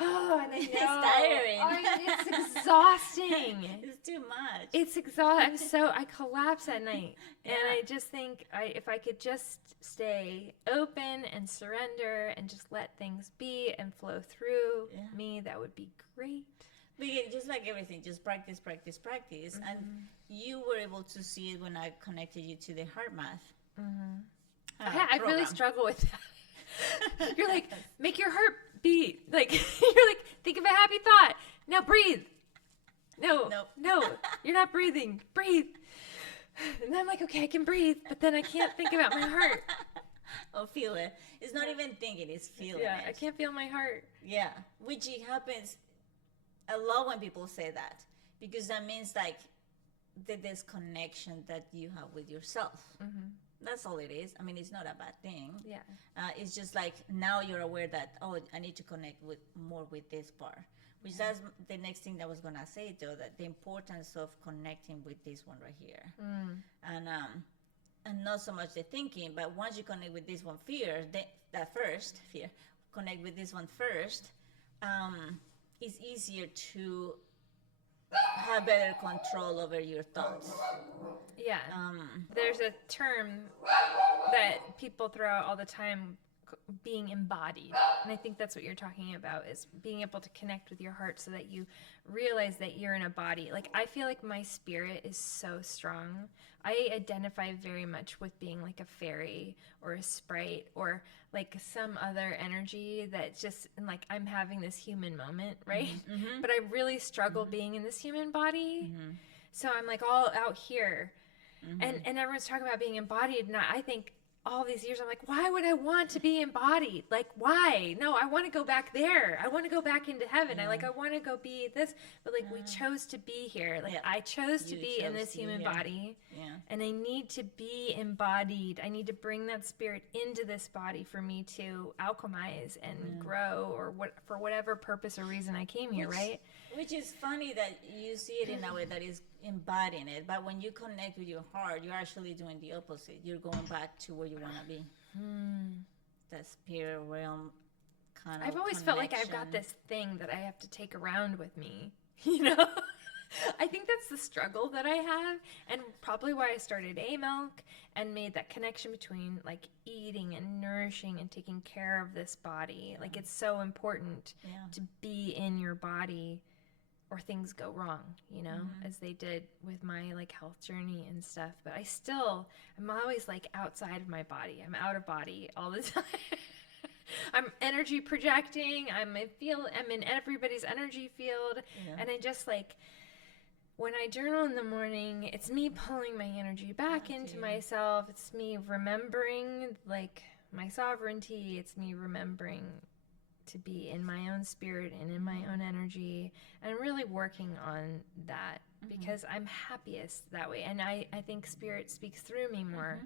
Oh, and I know. It's tiring. It's exhausting. It's too much. It's exhausting. I collapse at night. And I just think if I could just stay open and surrender and just let things be and flow through me, that would be great. But yeah, just like everything, just practice. And you were able to see it when I connected you to the heart math. I really struggle with that. You're like, make your heart beat. Like, you're like, think of a happy thought. Now breathe. No, you're not breathing. Breathe. And I'm like, okay, I can breathe, but then I can't think about my heart. Oh, feel it. It's not even thinking, it's feeling it. I can't feel my heart. Yeah, which it happens a lot when people say that, because that means like the disconnection that you have with yourself. That's all it is. I mean, it's not a bad thing. Yeah. It's just like now you're aware that, oh, I need to connect more with this part. Which that's the next thing that I was gonna say though, that the importance of connecting with this one right here, and not so much the thinking, but once you connect with this one connect with this one first, it's easier to have better control over your thoughts. Yeah. There's a term that people throw out all the time, being embodied, and I think that's what you're talking about, is being able to connect with your heart so that you realize that you're in a body. Like, I feel like my spirit is so strong. I identify very much with being like a fairy or a sprite or like some other energy that just, like, I'm having this human moment, right? But I really struggle being in this human body. So I'm like all out here, and everyone's talking about being embodied, and I think all these years I'm like, why would I want to be embodied? Like, why? No, I want to go back there. I want to go back into heaven. I want to go be this, but like we chose to be here. Like I chose to be in this human body, and I need to be embodied. I need to bring that spirit into this body for me to alchemize and grow, or for whatever purpose or reason I came here, right? Which is funny that you see it in a way that is embodying it, but when you connect with your heart, you're actually doing the opposite. You're going back to where you want to be. That spirit realm kind of I've always connection. felt like I've got this thing that I have to take around with me, you know? I think that's the struggle that I have, and probably why I started A-Milk and made that connection between like eating and nourishing and taking care of this body. Like, it's so important to be in your body, or things go wrong, you know, as they did with my like health journey and stuff. But I'm always like outside of my body. I'm out of body all the time. I'm energy projecting. I'm in everybody's energy field. And I just like, when I journal in the morning, it's me pulling my energy back into myself. It's me remembering like my sovereignty. It's me remembering to be in my own spirit and in my own energy, and really working on that, because I'm happiest that way. And I think spirit speaks through me more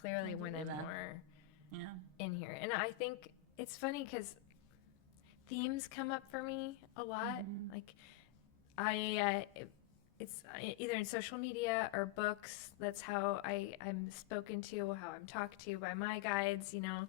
clearly when I'm more in here. And I think it's funny because themes come up for me a lot. Like it's either in social media or books. That's how I'm spoken to, how I'm talked to by my guides. You know,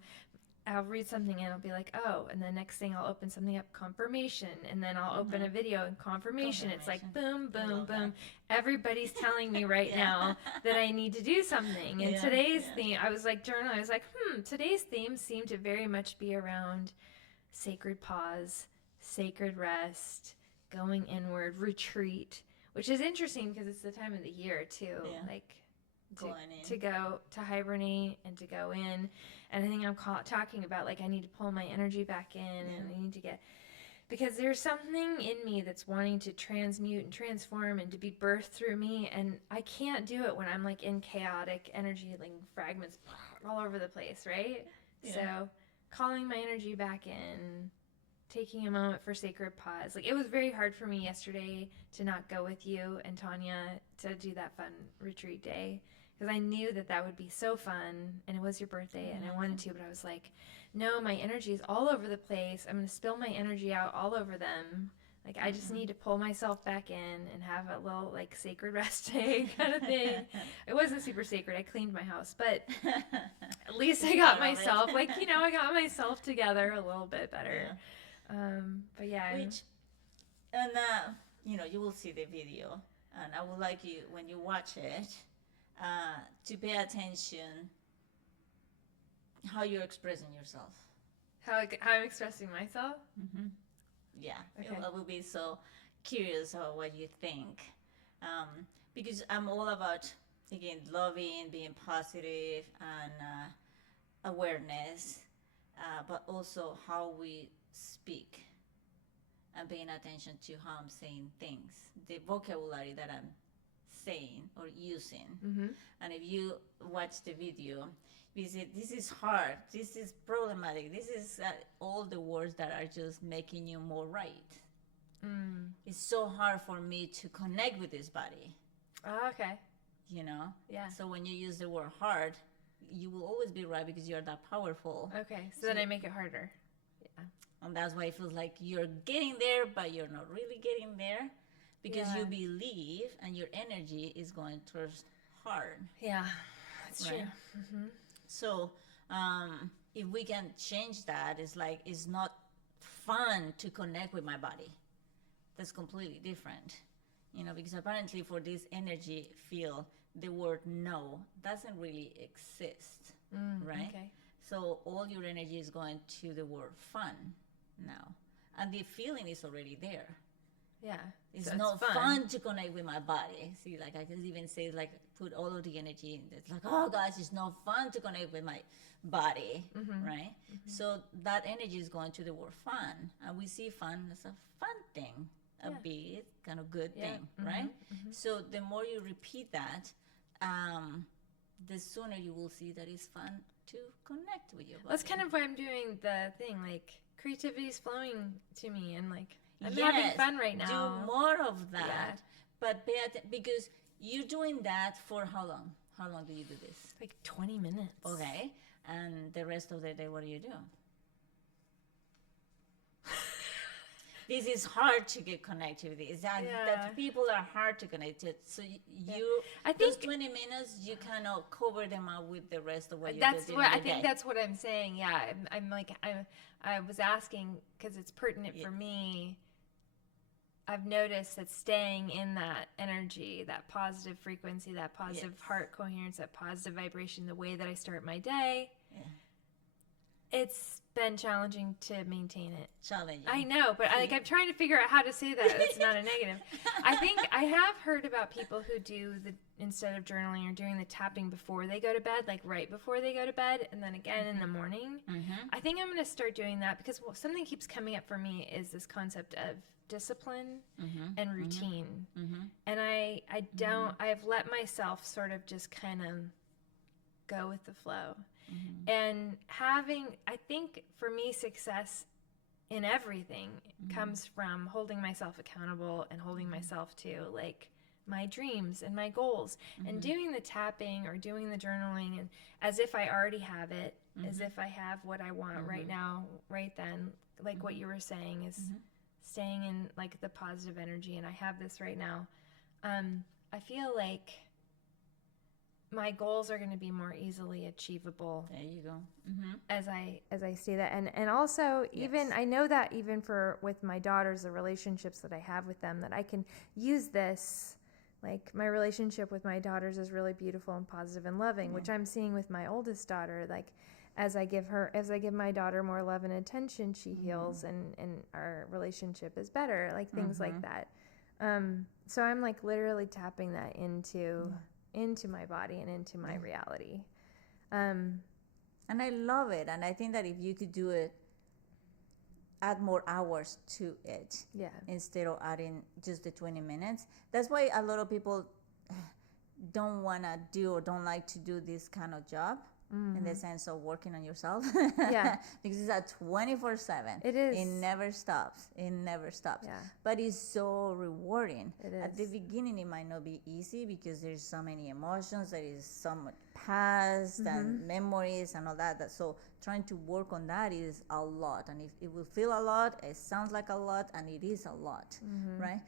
I'll read something and I'll be like, oh, and the next thing I'll open something up, confirmation, and then I'll open a video and confirmation. It's like boom, boom, boom. Everybody's telling me right now that I need to do something. And today's theme, I was like journaling. I was like, today's theme seemed to very much be around sacred pause, sacred rest, going inward, retreat, which is interesting because it's the time of the year too. Like to go to hibernate and to go in. And I think I'm talking about like I need to pull my energy back in and I need to get, because there's something in me that's wanting to transmute and transform and to be birthed through me, and I can't do it when I'm like in chaotic energy, like fragments all over the place, right? So calling my energy back in, taking a moment for sacred pause. Like it was very hard for me yesterday to not go with you and Tanya to do that fun retreat day, because I knew that would be so fun, and it was your birthday, and I wanted to, but I was like, no, my energy is all over the place. I'm going to spill my energy out all over them. Like, I just need to pull myself back in and have a little, like, sacred rest day kind of thing. It wasn't super sacred. I cleaned my house, but at least I got myself, like, you know, I got myself together a little bit better. But yeah. You know, you will see the video, and I would like you, when you watch it, to pay attention how you're expressing yourself. How I'm expressing myself? Mm-hmm. Yeah. Okay. I will be so curious about what you think. Because I'm all about, again, loving, being positive, and awareness, but also how we speak and paying attention to how I'm saying things, the vocabulary that I'm saying or using. And if you watch the video, you say, this is hard, this is problematic, this is all the words that are just making you more right. It's so hard for me to connect with this body. Oh, okay. You know? Yeah. So when you use the word hard, you will always be right because you're that powerful. Okay, so then I make it harder. Yeah. And that's why it feels like you're getting there, but you're not really getting there, because you believe and your energy is going towards hard. Yeah, that's true. So if we can change that, it's like, it's not fun to connect with my body. That's completely different, you know, because apparently for this energy field, the word no doesn't really exist, right? Okay. So all your energy is going to the word fun now, and the feeling is already there. Yeah, it's so not fun to connect with my body. See, like I can even say, like, put all of the energy in. It's like, oh gosh, it's not fun to connect with my body, right? So that energy is going to the word fun, and we see fun as a fun thing, a big kind of good thing, right? So the more you repeat that, the sooner you will see that it's fun to connect with your body. That's kind of why I'm doing the thing, like creativity is flowing to me, and like I'm having fun right now. Do more of that, but because you're doing that for how long? How long do you do this? Like 20 minutes. Okay, and the rest of the day, what do you do? This is hard to get connectivity. That people are hard to connect to. So I think those 20 minutes, you cannot cover them up with the rest of what you do. I think that's what I'm saying. Yeah, I'm like, I was asking because it's pertinent for me. I've noticed that staying in that energy, that positive frequency, that positive heart coherence, that positive vibration, the way that I start my day, it's been challenging to maintain it. Challenging. I know, but I'm trying to figure out how to say that it's not a negative. I think I have heard about people who do instead of journaling or doing the tapping before they go to bed, like right before they go to bed, and then again in the morning. I think I'm going to start doing that because something keeps coming up for me is this concept of discipline and routine. And I've let myself sort of just kind of go with the flow. And I think for me, success in everything comes from holding myself accountable and holding myself to like my dreams and my goals and doing the tapping or doing the journaling and as if I already have it, as if I have what I want right now, right then, like what you were saying is staying in like the positive energy, and I have this right now. I feel like my goals are going to be more easily achievable There you go. as I see that, and also even Yes. I know that even for with my daughters, the relationships that I have with them, that I can use this. Like my relationship with my daughters is really beautiful and positive and loving, which I'm seeing with my oldest daughter. Like as I give my daughter more love and attention, she heals, and our relationship is better. Like things like that. So I'm like literally tapping that into my body and into my reality. And I love it. And I think that if you could do it, add more hours to it instead of adding just the 20 minutes. That's why a lot of people don't want to do or don't like to do this kind of job. In the sense of working on yourself. Because it's a 24/7. It is. It never stops. Yeah. But it's so rewarding. It is. At the beginning, it might not be easy because there's so many emotions. There is so much past and memories and all that. So trying to work on that is a lot. And if it will feel a lot, it sounds like a lot, and it is a lot, right?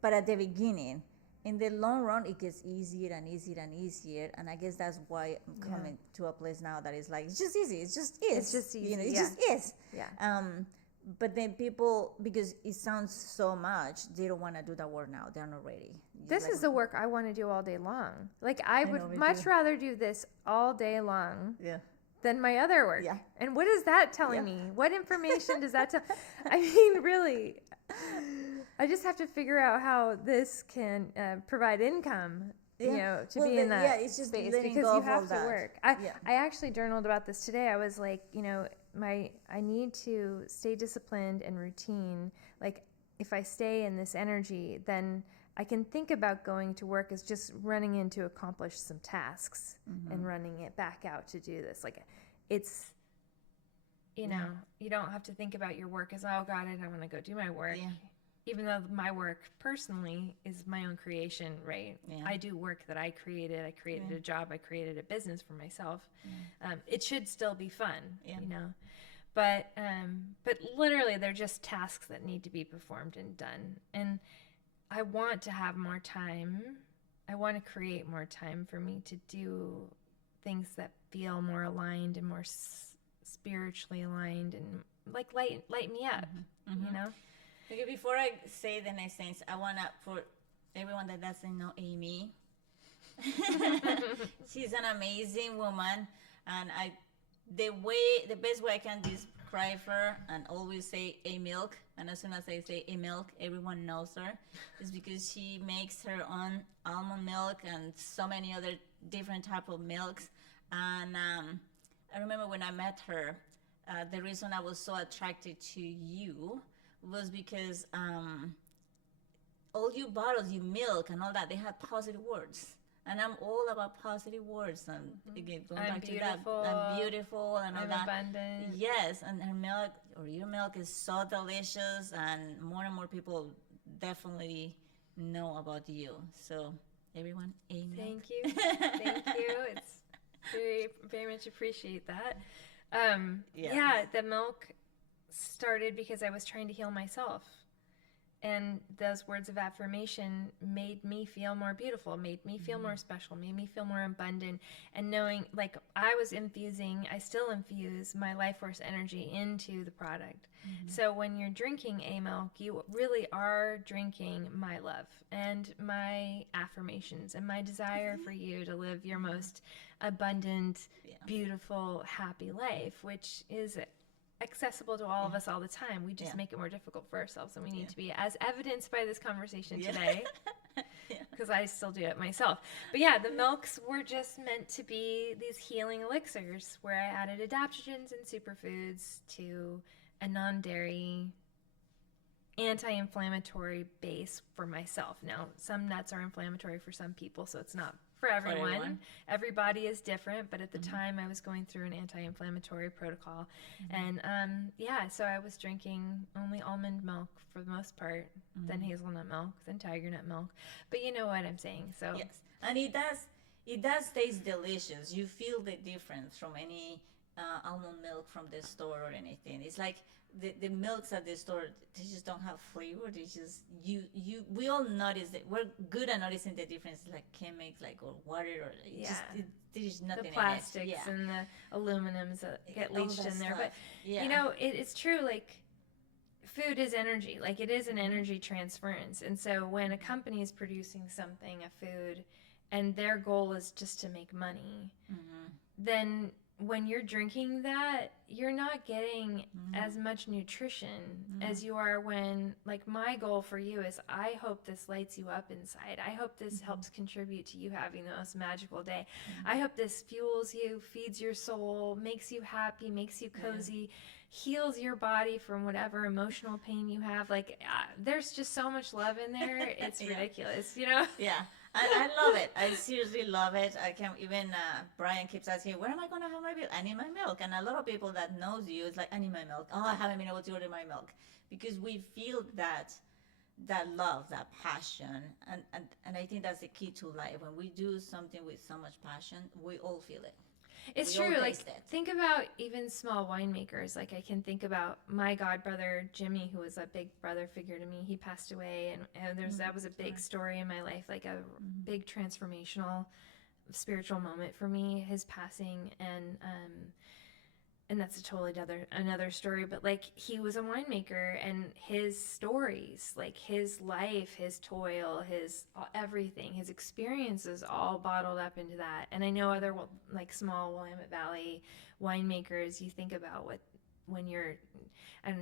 But at the beginning, in the long run, it gets easier and easier and easier, and I guess that's why I'm coming to a place now that is like, it's just easy. It's just is. It's just easy. You know, it just is. Yeah. But then people, because it sounds so much, they don't want to do that work now. They're not ready. This is the work I want to do all day long. Like I would much rather do this all day long. Than my other work. Yeah. And what is that telling me? What information does that tell? I mean, really, I just have to figure out how this can provide income, you know, to be in that it's just space, letting because go you of have all to that. work. I actually journaled about this today. I was like, you know, I need to stay disciplined and routine. Like if I stay in this energy, then I can think about going to work as just running in to accomplish some tasks and running it back out to do this. Like it's, you know, you don't have to think about your work as, oh God, I don't want to go do my work. Yeah. Even though my work personally is my own creation, right? Yeah. I do work that I created. I created a job. I created a business for myself. It should still be fun, you know. But literally, they're just tasks that need to be performed and done. And I want to have more time. I want to create more time for me to do things that feel more aligned and more spiritually aligned and like light me up, you know. Okay, before I say the next things, I want to, for everyone that doesn't know Amy, she's an amazing woman, and the best way I can describe her and always say a milk, and as soon as I say a milk, everyone knows her, is because she makes her own almond milk and so many other different type of milks. And I remember when I met her, the reason I was so attracted to you was because all your bottles, your milk and all that, they had positive words. And I'm all about positive words. And again, going I'm back beautiful. to that, I'm beautiful and all I'm that. abundant. Yes, and her milk, or your milk, is so delicious, and more people definitely know about you. So everyone, a milk. Thank you. Thank you. It's very, very much appreciate that. Yeah, the milk started because I was trying to heal myself. And those words of affirmation made me feel more beautiful, made me feel more special, made me feel more abundant. And knowing, like, I still infuse my life force energy into the product. So when you're drinking a milk, you really are drinking my love and my affirmations and my desire for you to live your most abundant, beautiful, happy life, which is accessible to all of us all the time. We just make it more difficult for ourselves, and we need to be, as evidenced by this conversation today, because I still do it myself. But yeah, the milks were just meant to be these healing elixirs where I added adaptogens and superfoods to a non-dairy, anti-inflammatory base for myself. Now, some nuts are inflammatory for some people, so it's not for everyone. Everybody is different, but at the time I was going through an anti-inflammatory protocol. And so I was drinking only almond milk for the most part, then hazelnut milk, then tiger nut milk. But you know what I'm saying. So yes, and it does taste delicious. You feel the difference from any almond milk from the store or anything. It's like the milks at the store, they just don't have flavor. They just we all notice that we're good at noticing the difference, like chemics, like or water, or there's nothing the plastics in it. Yeah. and the aluminums that get All leached that in there. stuff. But Yeah. you know, it's true. Like food is energy. Like it is an energy transference. And so when a company is producing something, a food, and their goal is just to make money, then when you're drinking that, you're not getting as much nutrition as you are when, like, my goal for you is I hope this lights you up inside. I hope this helps contribute to you having the most magical day. I hope this fuels you, feeds your soul, makes you happy, makes you cozy, heals your body from whatever emotional pain you have. Like, there's just so much love in there. It's ridiculous, you know? Yeah. I love it. I seriously love it. I can't even, Brian keeps asking, where am I going to have my milk? I need my milk. And a lot of people that knows you, it's like, I need my milk. Oh, I haven't been able to order my milk. Because we feel that love, that passion. And I think that's the key to life. When we do something with so much passion, we all feel it. It's true. Like, think about even small winemakers. Like, I can think about my godbrother, Jimmy, who was a big brother figure to me. He passed away, and that was a big story in my life, like a big transformational spiritual moment for me, his passing. And that's a totally another story. But, like, he was a winemaker, and his stories, like his life, his toil, his everything, his experiences all bottled up into that. And I know other, like, small Willamette Valley winemakers, you think about when you're, I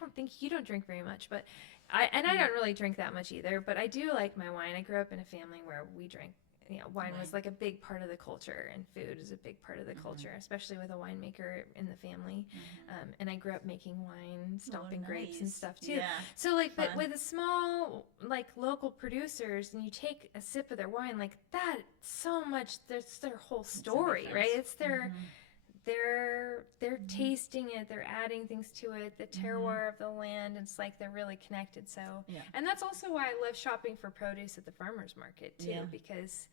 don't think you don't drink very much, but I don't really drink that much either, but I do like my wine. I grew up in a family where we drank, you know, wine was like a big part of the culture, and food is a big part of the culture, especially with a winemaker in the family. And I grew up making wine, stomping grapes and stuff too. Yeah. So, like, but with a small, like, local producers, and you take a sip of their wine, like, that so much, that's their whole story, right? It's their they're tasting it, they're adding things to it, the terroir of the land. It's like they're really connected. So, and that's also why I love shopping for produce at the farmers market too, because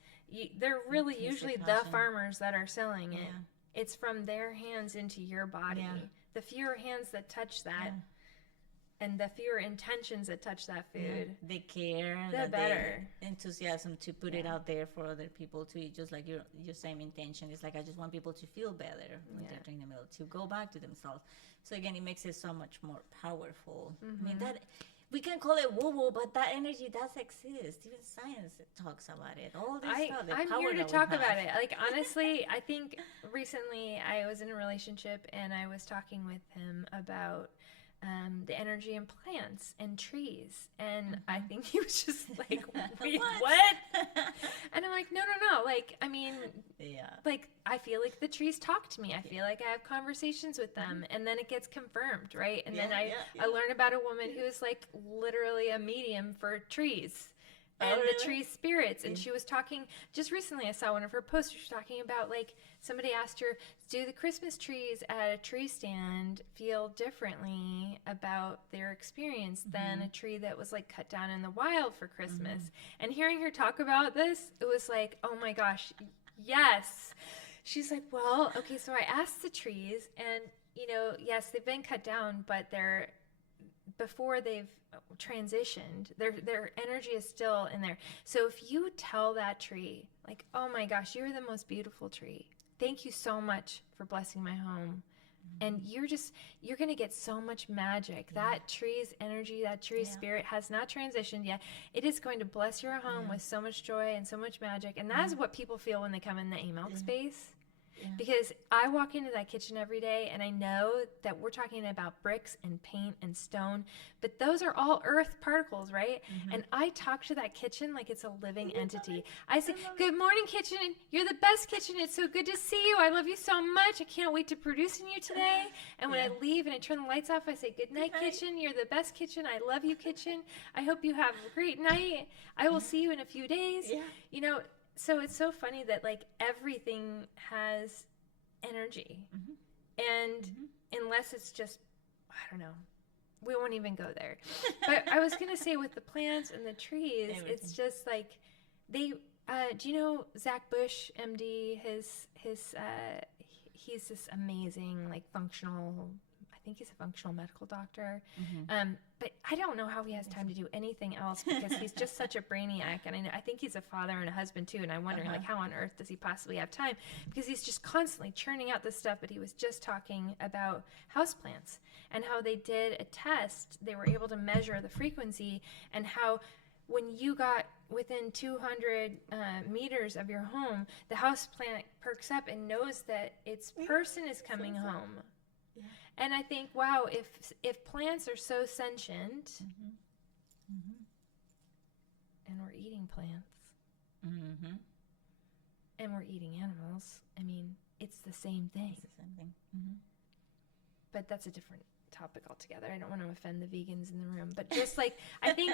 they're really usually the farmers that are selling it. It's from their hands into your body. The fewer hands that touch that, and the fewer intentions that touch that food, the care, the better. The enthusiasm to put it out there for other people to eat, just like your same intention. It's like, I just want people to feel better when they're drinking the milk, to go back to themselves. So again, it makes it so much more powerful. I mean, that we can call it woo-woo, but that energy does exist. Even science talks about it. All this stuff. I'm here to talk about it. Like, honestly, I think recently I was in a relationship, and I was talking with him about the energy in plants and trees, and I think he was just like, wait, what? And I'm like, no, like, I mean, like, I feel like the trees talk to me. I feel like I have conversations with them, and then it gets confirmed, right? And then I learn about a woman who is, like, literally a medium for trees and the tree spirits. And she was talking, just recently I saw one of her posts, she was talking about, like, somebody asked her, do the Christmas trees at a tree stand feel differently about their experience than a tree that was, like, cut down in the wild for Christmas? And hearing her talk about this, it was like, oh my gosh, yes. She's like, well, okay, so I asked the trees, and, you know, yes, they've been cut down, but before they've transitioned, their energy is still in there. So if you tell that tree, like, oh my gosh, you're the most beautiful tree, thank you so much for blessing my home, and you're going to get so much magic. That tree's energy, that tree's spirit has not transitioned yet. It is going to bless your home with so much joy and so much magic. And that is what people feel when they come in the milk space. Because I walk into that kitchen every day, and I know that we're talking about bricks and paint and stone, but those are all earth particles, right? And I talk to that kitchen like it's a living entity. I say, good morning, kitchen. You're the best kitchen. It's so good to see you. I love you so much. I can't wait to produce in you today. And when I leave and I turn the lights off, I say, good night, kitchen. You're the best kitchen. I love you, kitchen. I hope you have a great night. I will see you in a few days. You know, so it's so funny that, like, everything has energy. And unless it's just, I don't know, we won't even go there. But I was going to say, with the plants and the trees, it's just like they, do you know Zach Bush, MD, he's this amazing, like, functional, I think he's a functional medical doctor. Mm-hmm. But I don't know how he has time to do anything else because he's just such a brainiac. And I think he's a father and a husband too. And I'm wondering like how on earth does he possibly have time? Because he's just constantly churning out this stuff. But he was just talking about houseplants and how they did a test. They were able to measure the frequency and how when you got within 200 meters of your home, the house plant perks up and knows that its person is coming home. Yeah. And I think, wow, if plants are so sentient, and we're eating plants, and we're eating animals, I mean, it's the same thing. It's the same thing. But that's a different topic altogether. I don't want to offend the vegans in the room, but just like, I think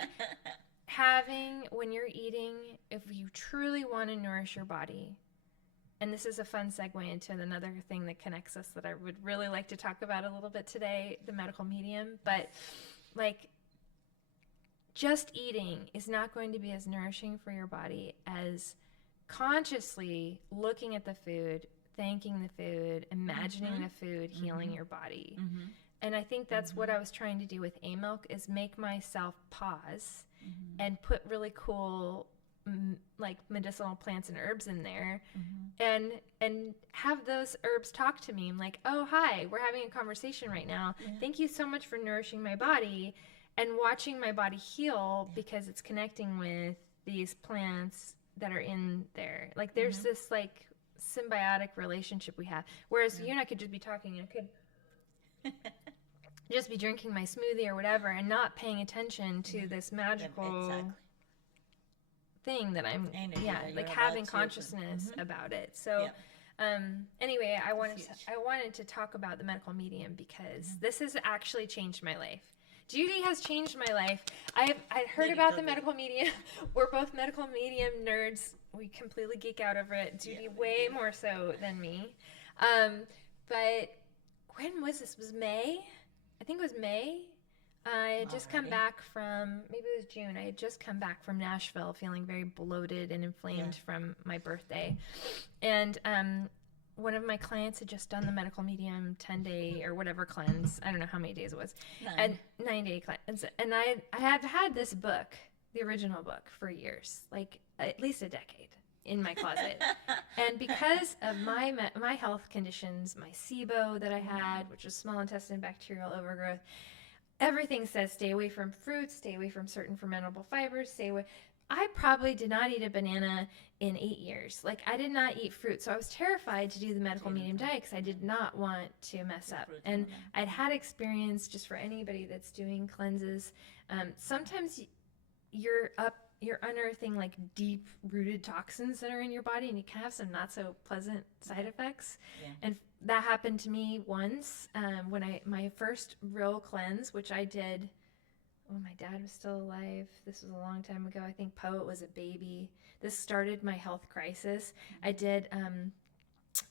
when you're eating, if you truly want to nourish your body, and this is a fun segue into another thing that connects us that I would really like to talk about a little bit today, the medical medium, but like just eating is not going to be as nourishing for your body as consciously looking at the food, thanking the food, imagining the food healing your body. And I think that's what I was trying to do with A-Milk is make myself pause and put really cool like medicinal plants and herbs in there and have those herbs talk to me. I'm like, oh, hi, we're having a conversation right now. Thank you so much for nourishing my body and watching my body heal because it's connecting with these plants that are in there. Like there's this like symbiotic relationship we have. Whereas you and I could just be talking and I could just be drinking my smoothie or whatever and not paying attention to this magical thing that I'm like having consciousness about it. So anyway, I wanted to talk about the medical medium because this has actually changed my life. Judy has changed my life. I'd heard about the medical medium. We're both medical medium nerds. We completely geek out over it. Judy way more so than me. But when was this? Was May? I think it was May. I had just come back from, maybe it was June. I had just come back from Nashville feeling very bloated and inflamed from my birthday. And one of my clients had just done the medical medium 10-day or whatever cleanse. I don't know how many days it was. 9-day cleanse. And I have had this book, the original book, for years, like at least a decade in my closet. And because of my health conditions, my SIBO that I had, which was small intestine bacterial overgrowth, everything says stay away from fruits, stay away from certain fermentable fibers, stay away. I probably did not eat a banana in 8 years. Like I did not eat fruit. So I was terrified to do the medical medium diet because I did not want to mess up. And I'd had experience, just for anybody that's doing cleanses, sometimes you're unearthing like deep rooted toxins that are in your body and you can have some not so pleasant side effects. And that happened to me once when my first real cleanse, which I did when my dad was still alive. This was a long time ago. I think Poet was a baby. This started my health crisis. I did,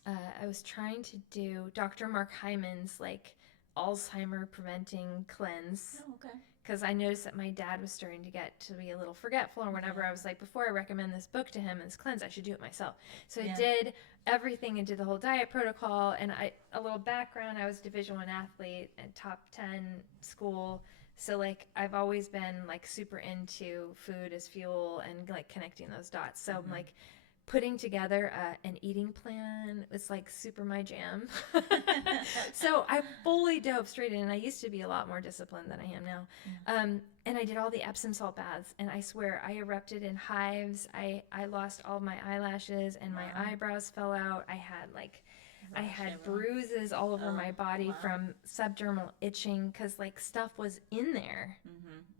I was trying to do Dr. Mark Hyman's like Alzheimer preventing cleanse. Oh, okay. Because I noticed that my dad was starting to get to be a little forgetful or whatever. I was like, before I recommend this book to him and this cleanse, I should do it myself. So I did everything and did the whole diet protocol. And a little background, I was a Division I athlete and top 10 school. So like I've always been like super into food as fuel and like connecting those dots. So I'm like putting together an eating plan was like super my jam. So I fully dove straight in. And I used to be a lot more disciplined than I am now. And I did all the Epsom salt baths. And I swear I erupted in hives. I lost all my eyelashes and my eyebrows fell out. I had bruises all over my body from subdermal itching because like stuff was in there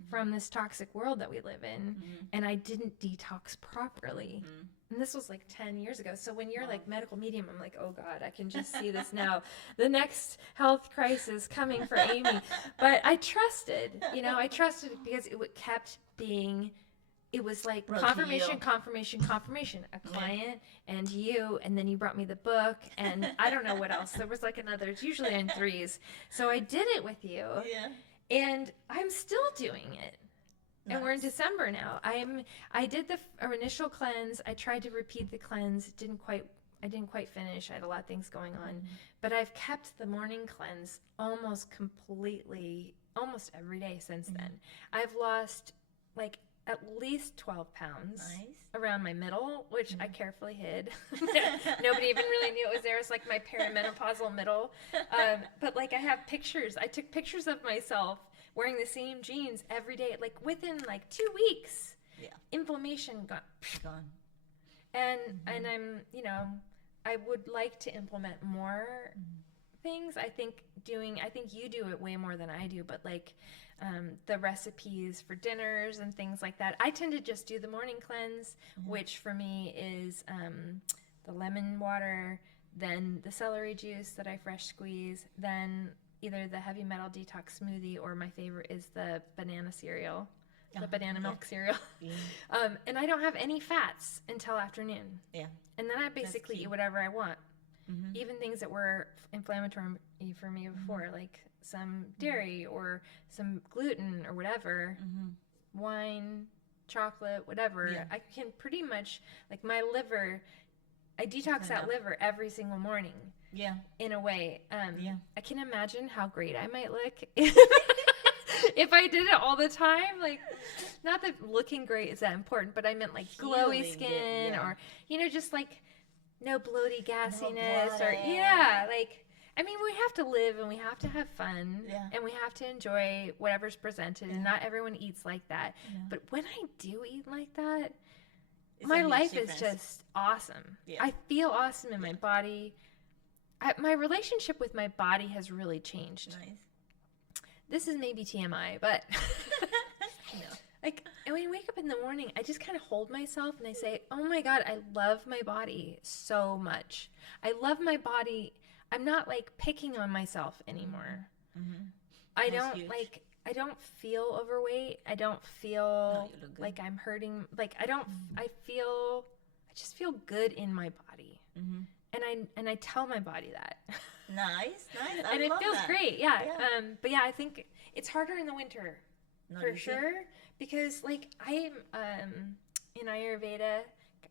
from this toxic world that we live in. And I didn't detox properly. And this was like 10 years ago. So when you're like medical medium, I'm like, oh God, I can just see this now. The next health crisis coming for Amy. But I trusted because it kept being, it was like confirmation. A client and you, and then you brought me the book and I don't know what else. There was like another, it's usually in threes. So I did it with you and I'm still doing it. And we're in December now. I did the initial cleanse. I tried to repeat the cleanse. It didn't quite I didn't quite finish. I had a lot of things going on, but I've kept the morning cleanse almost completely, almost every day since then. I've lost like at least 12 pounds around my middle, which I carefully hid. Nobody even really knew it was there. It's like my perimenopausal middle. But like I have pictures. I took pictures of myself wearing the same jeans every day. Like within like 2 weeks, inflammation gone. And I'm, you know, I would like to implement more things. I think you do it way more than I do, but like the recipes for dinners and things like that. I tend to just do the morning cleanse, which for me is the lemon water, then the celery juice that I fresh squeeze, then either the heavy metal detox smoothie, or my favorite is the banana cereal, the banana milk cereal. And I don't have any fats until afternoon. Yeah. And then I basically eat whatever I want. Even things that were inflammatory for me before, like some dairy or some gluten or whatever, wine, chocolate, whatever. I can pretty much, like my liver, I detox that liver every single morning. Yeah. In a way. I can imagine how great I might look if I did it all the time. Like, not that looking great is that important, but I meant like glowy skin or, you know, just like no bloaty gassiness or like, I mean, we have to live and we have to have fun and we have to enjoy whatever's presented, and not everyone eats like that. But when I do eat like that, my life is just awesome. I feel awesome in my body. My relationship with my body has really changed. This is maybe TMI, but like when I wake up in the morning, I just kind of hold myself and I say, oh my God, I love my body so much. I love my body. I'm not like picking on myself anymore. I don't feel overweight. I don't feel like I'm hurting. Like I just feel good in my body. And I tell my body that. Nice. And it feels great. Yeah. But yeah, I think it's harder in the winter for sure, because like I'm in Ayurveda,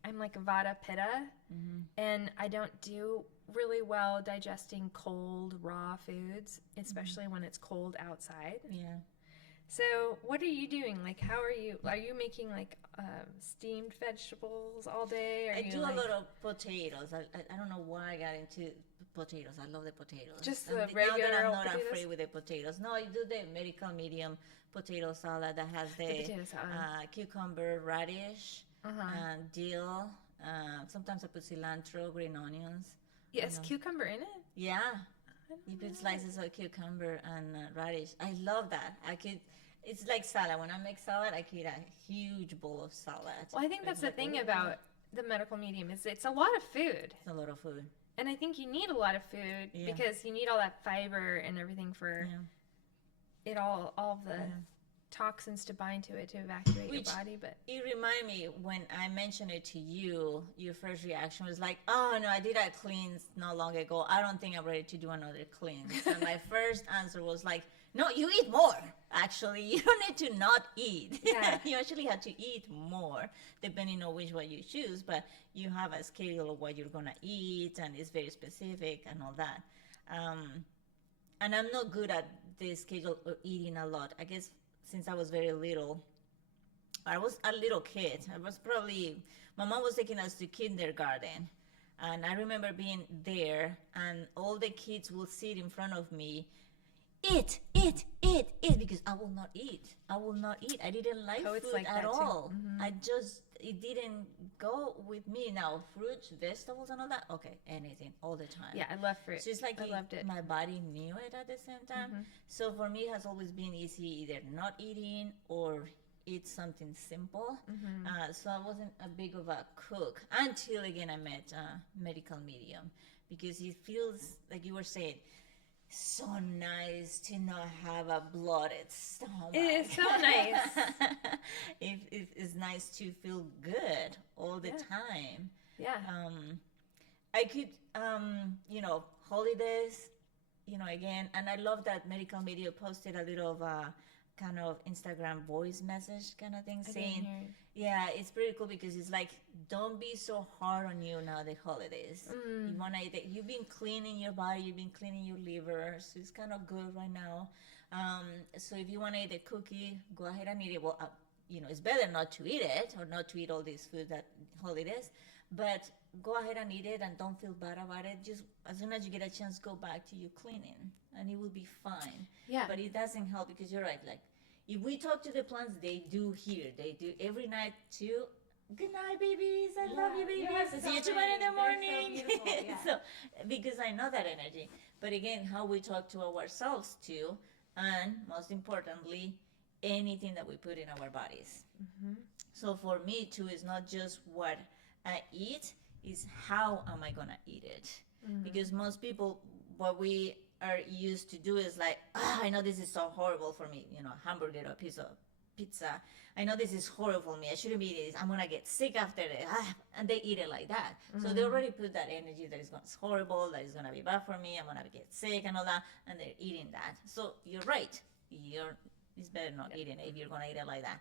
I'm like Vata Pitta, and I don't do really well digesting cold raw foods, especially when it's cold outside. So what are you doing? Like, how are you making like steamed vegetables all day? I do a lot of potatoes. I don't know why I got into potatoes. I love the potatoes. Just the regular now that I'm not potatoes? afraid with the potatoes. No, I do the medical medium potato salad that has the cucumber, radish, dill. Sometimes I put cilantro, green onions. Yes, cucumber in it? Yeah. You put slices of cucumber and radish. I love that. It's like salad. When I make salad, I could eat a huge bowl of salad. Well, I think that's the thing about the medical medium is it's a lot of food. It's a lot of food. And I think you need a lot of food because you need all that fiber and everything for it all of the toxins to bind to it to evacuate your body. But it reminded me when I mentioned it to you, your first reaction was like, oh no, I did a cleanse not long ago. I don't think I'm ready to do another cleanse. And my first answer was like, no, you eat more. Actually, you don't need to not eat. You actually have to eat more, depending on which one you choose. But you have a schedule of what you're gonna eat, and it's very specific and all that. And I'm not good at the schedule of eating a lot. I guess since I was very little, I was a little kid. My mom was taking us to kindergarten, and I remember being there, and all the kids would sit in front of me. Eat, because I will not eat. I didn't like food like at all. It didn't go with me. Now, fruits, vegetables, and all that, okay, anything, all the time. Yeah, I love fruit. So it's like I loved it. My body knew it at the same time. So for me, it has always been easy either not eating or eat something simple. So I wasn't a big of a cook until, again, I met medical medium, because it feels, like you were saying, so nice to not have a bloated stomach. It is so nice. It's nice to feel good all the time. Yeah. I could, holidays, again, and I love that medical media posted a little of kind of Instagram voice message kind of thing I didn't saying, hear it. yeah, it's pretty cool because it's like, don't be so hard on you now the holidays. You want to eat it. You've been cleaning your body, you've been cleaning your liver, so it's kind of good right now. So if you want to eat a cookie, go ahead and eat it. Well, it's better not to eat it or not to eat all these food that holidays, but go ahead and eat it and don't feel bad about it. Just as soon as you get a chance, go back to your cleaning and it will be fine. Yeah. But it doesn't help because you're right. Like, if we talk to the plants, they do hear. They do every night too. Good night, babies. I love you, babies. Yes, See you so tomorrow in the many. They're so morning. beautiful, yeah. So, because I know that energy. But again, how we talk to ourselves too, and most importantly, anything that we put in our bodies. So for me too, it's not just what I eat, is how am I gonna eat it? Because most people, what we are used to do is like, I know this is so horrible for me, hamburger or piece of pizza. I know this is horrible for me. I shouldn't be eating this. I'm gonna get sick after it. And they eat it like that. So they already put that energy that it's horrible, that it's gonna be bad for me. I'm gonna get sick and all that, and they're eating that. So you're right. It's better not eating it if you're gonna eat it like that.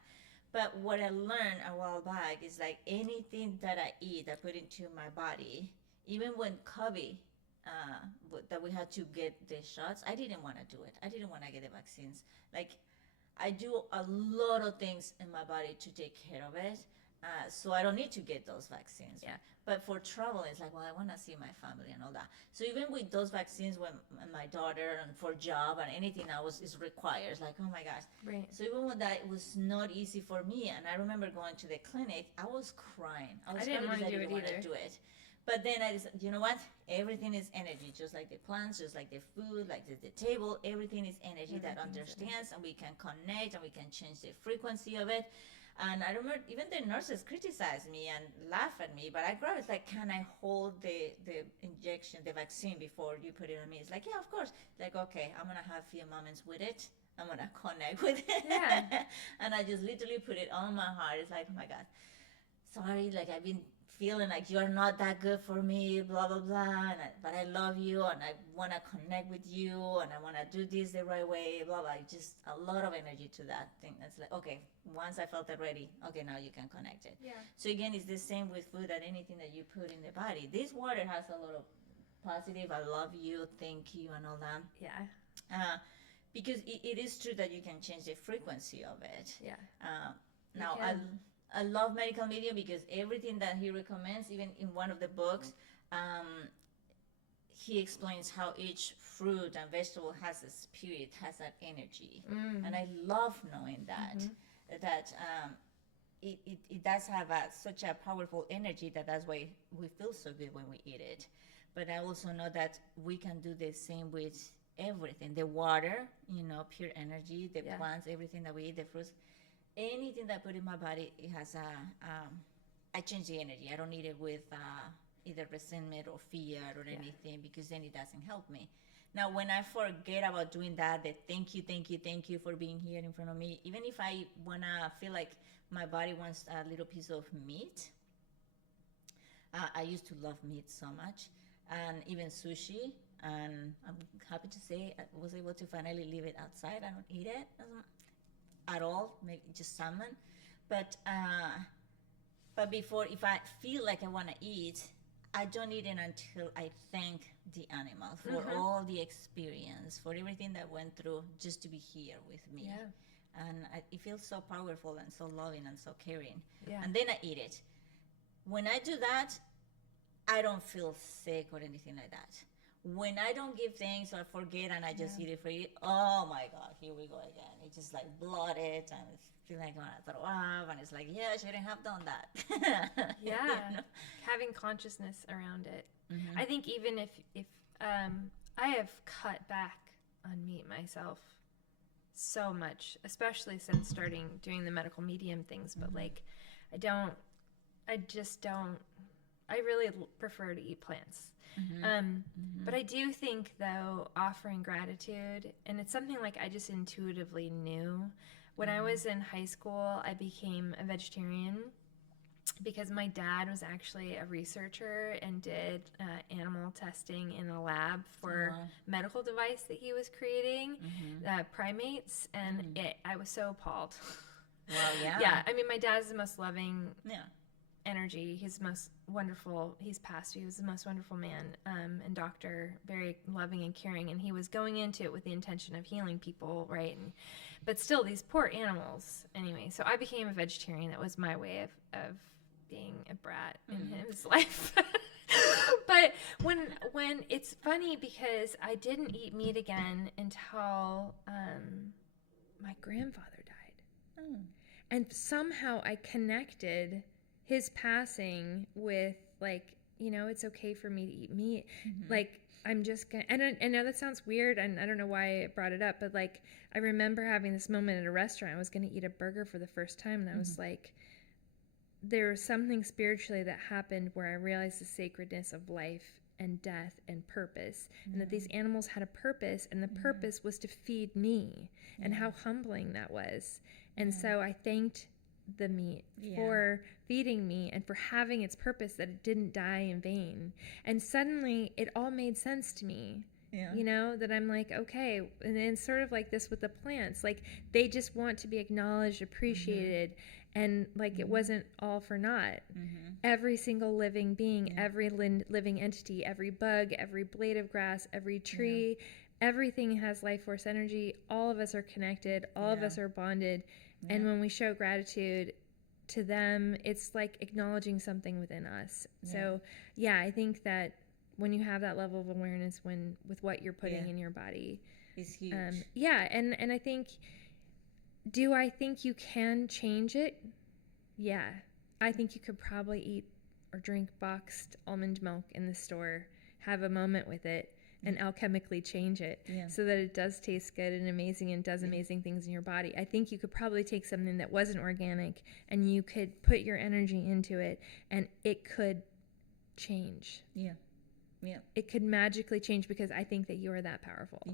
But what I learned a while back is like anything that I eat, I put into my body. Even when COVID, that we had to get the shots, I didn't want to do it. I didn't want to get the vaccines. Like, I do a lot of things in my body to take care of it, so I don't need to get those vaccines. Yeah. But for travel, it's like, well, I want to see my family and all that. So even with those vaccines, when my daughter and for job and anything else is required, it's like, oh my gosh. Right. So even with that, it was not easy for me. And I remember going to the clinic, I was crying. I didn't want to do it want to either. do it. But then I decided, you know what? Everything is energy, just like the plants, just like the food, like the table. Everything is energy that understands, and we can connect, and we can change the frequency of it. And I remember even the nurses criticized me and laughed at me, but I grabbed it like, can I hold the injection, the vaccine before you put it on me? It's like, yeah, of course. Like, okay, I'm going to have a few moments with it. I'm going to connect with it. Yeah. And I just literally put it on my heart. It's like, oh my God, sorry, like I've been feeling like you're not that good for me, blah, blah, blah. But I love you and I want to connect with you and I want to do this the right way, blah, blah. Just a lot of energy to that thing. That's like, okay, once I felt it ready, okay, now you can connect it. Yeah. So again, it's the same with food and anything that you put in the body. This water has a lot of positive, I love you, thank you, and all that. Yeah. Because it is true that you can change the frequency of it. Yeah. Now, can. I love medical media because everything that he recommends, even in one of the books, he explains how each fruit and vegetable has a spirit, has that energy. And I love knowing that, it does have such a powerful energy that's why we feel so good when we eat it. But I also know that we can do the same with everything. The water, pure energy, the plants, everything that we eat, the fruits. Anything that I put in my body, it has I change the energy. I don't eat it with either resentment or fear or anything, because then it doesn't help me. Now, when I forget about doing that, the thank you for being here in front of me, even if I want to feel like my body wants a little piece of meat, I used to love meat so much, and even sushi, and I'm happy to say I was able to finally leave it outside. I don't eat it at all, maybe just salmon. But before, if I feel like I want to eat, I don't eat it until I thank the animal for all the experience, for everything that went through just to be here with me. Yeah. And it feels so powerful and so loving and so caring. Yeah. And then I eat it. When I do that, I don't feel sick or anything like that. When I don't give thanks or forget and I just eat it for it, oh my God, here we go again. It's just like bloated and I feel like I want to throw up, and it's like, yeah, I shouldn't have done that. Yeah. Having consciousness around it. I think even if I have cut back on meat myself so much, especially since starting doing the medical medium things, but like I really prefer to eat plants. But I do think, though, offering gratitude, and it's something like I just intuitively knew. When I was in high school, I became a vegetarian, because my dad was actually a researcher and did animal testing in a lab for medical device that he was creating, primates, and I was so appalled. Well, yeah. Yeah, I mean, my dad is the most loving Yeah. energy. He's most wonderful. He's passed. He was the most wonderful man and doctor, very loving and caring. And he was going into it with the intention of healing people, right? But still, these poor animals. Anyway, so I became a vegetarian. That was my way of being a brat in his life. But when it's funny because I didn't eat meat again until my grandfather died. Oh. And somehow I connected his passing with, like, you know, it's okay for me to eat meat. Like, I'm just gonna, and I know that sounds weird, and I don't know why I brought it up, but like, I remember having this moment at a restaurant. I was gonna eat a burger for the first time, and I was like, there was something spiritually that happened where I realized the sacredness of life and death and purpose, and that these animals had a purpose, and the purpose was to feed me, and how humbling that was. And so I thanked the meat for feeding me and for having its purpose, that it didn't die in vain. And suddenly it all made sense to me. Yeah. You know, that I'm like, okay, and then sort of like this with the plants, like they just want to be acknowledged, appreciated, and like it wasn't all for naught. Every single living being, every living entity, every bug, every blade of grass, every tree, everything has life force energy. All of us are connected, all of us are bonded. And when we show gratitude to them, it's like acknowledging something within us. So yeah, I think that when you have that level of awareness with what you're putting in your body, It's huge. And I think, do I think you can change it? Yeah. I think you could probably eat or drink boxed almond milk in the store, have a moment with it, and alchemically change it so that it does taste good and amazing and does amazing things in your body. I think you could probably take something that wasn't organic and you could put your energy into it, and it could change. Yeah. It could magically change, because I think that you are that powerful.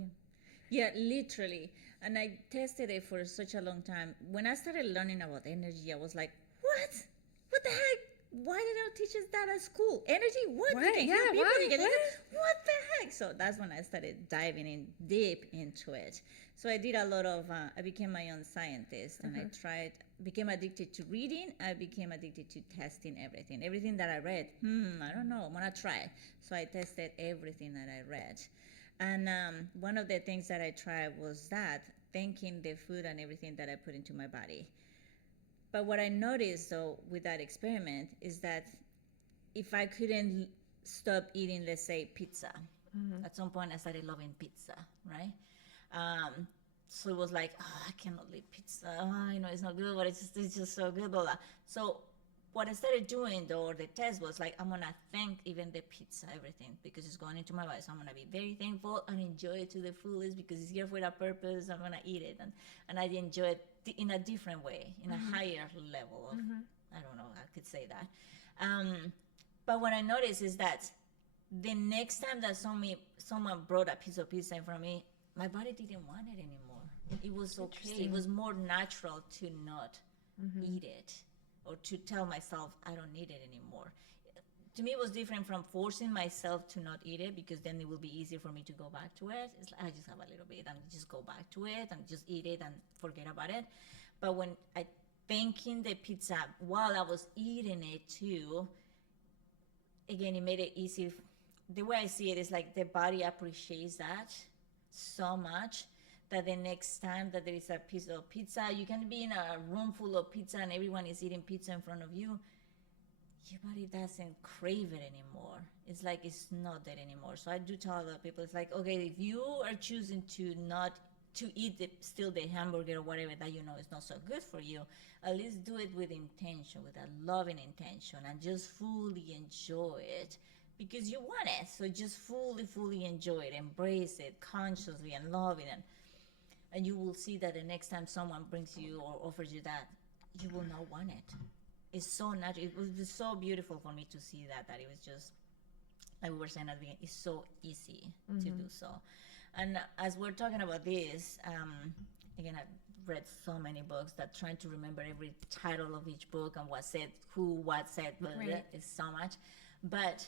Yeah, literally. And I tested it for such a long time. When I started learning about energy, I was like, what the heck? Why did they teach us that at school? Energy? What? What? You can Yeah, heal people, why? you can What? what the heck? So that's when I started diving in deep into it. So I did a lot of, I became my own scientist, and I became addicted to reading. I became addicted to testing everything. Everything that I read, I don't know, I'm going to try. So I tested everything that I read. And one of the things that I tried was thanking the food and everything that I put into my body. But what I noticed, though, with that experiment is that if I couldn't stop eating, let's say, pizza, at some point I started loving pizza, right? So it was like, I cannot eat pizza. It's not good, but it's just so good, blah, blah. So what I started doing, though, or the test was like, I'm going to thank even the pizza, everything, because it's going into my body. So I'm going to be very thankful and enjoy it to the fullest because it's here for a purpose. I'm going to eat it. And I enjoy it in a different way, in a higher level of, I don't know, I could say that. But what I noticed is that the next time that someone brought a piece of pizza in front of me, my body didn't want it anymore. It was okay. It was more natural to not eat it, or to tell myself I don't need it anymore. To me, it was different from forcing myself to not eat it, because then it will be easier for me to go back to it. It's like, I just have a little bit and just go back to it and just eat it and forget about it. But when I thanking the pizza while I was eating it too, again, it made it easy. The way I see it is like the body appreciates that so much that the next time that there is a piece of pizza, you can be in a room full of pizza and everyone is eating pizza in front of you, your body doesn't crave it anymore. It's like it's not there anymore. So I do tell other people, it's like, okay, if you are choosing to not to eat still the hamburger or whatever that you know is not so good for you, at least do it with intention, with a loving intention, and just fully enjoy it because you want it. So just fully enjoy it, embrace it consciously and love it, and you will see that the next time someone brings you or offers you that, you will not want it. It's so natural. It was so beautiful for me to see that it was just, like we were saying at the beginning, it's so easy to do so. And as we're talking about this, again, I've read so many books that trying to remember every title of each book and what said, what said, blah, blah, blah, is so much. But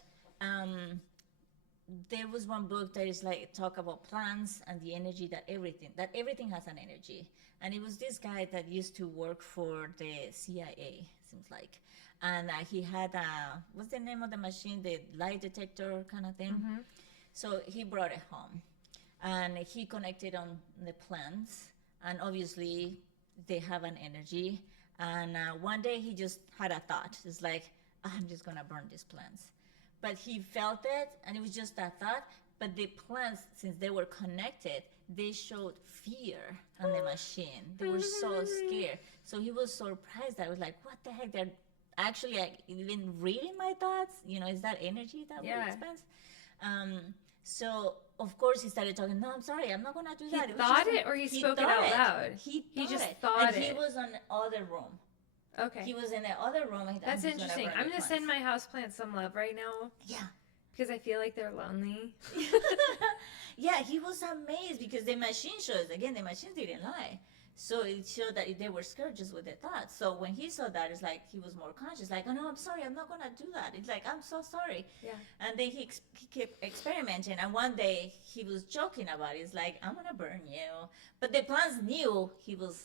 there was one book that is like talk about plants and the energy that everything has an energy. And it was this guy that used to work for the CIA, seems like. And he had what's the name of the machine, the lie detector kind of thing. So he brought it home and he connected on the plants, and obviously they have an energy. And one day he just had a thought. It's like, I'm just gonna burn these plants. But he felt it, and it was just that thought. But the plants, since they were connected, they showed fear on the machine. They were so scared. So he was surprised. I was like, what the heck? They're actually like, even reading my thoughts? You know, is that energy that we expend? So, of course, he started talking, no, I'm sorry, I'm not going to do that. He thought it, or he spoke it out loud? He just thought it. And he was on the other room. Okay. He was in the other room. That's interesting. I'm going to send my houseplants some love right now. Yeah. Because I feel like they're lonely. Yeah, he was amazed because the machine shows, again, the machines didn't lie. So it showed that they were scared just with their thoughts. So when he saw that, it's like he was more conscious. Like, oh, no, I'm sorry. I'm not going to do that. It's like, I'm so sorry. Yeah. And then he kept experimenting. And one day he was joking about it. It's like, I'm going to burn you. But the plants knew he was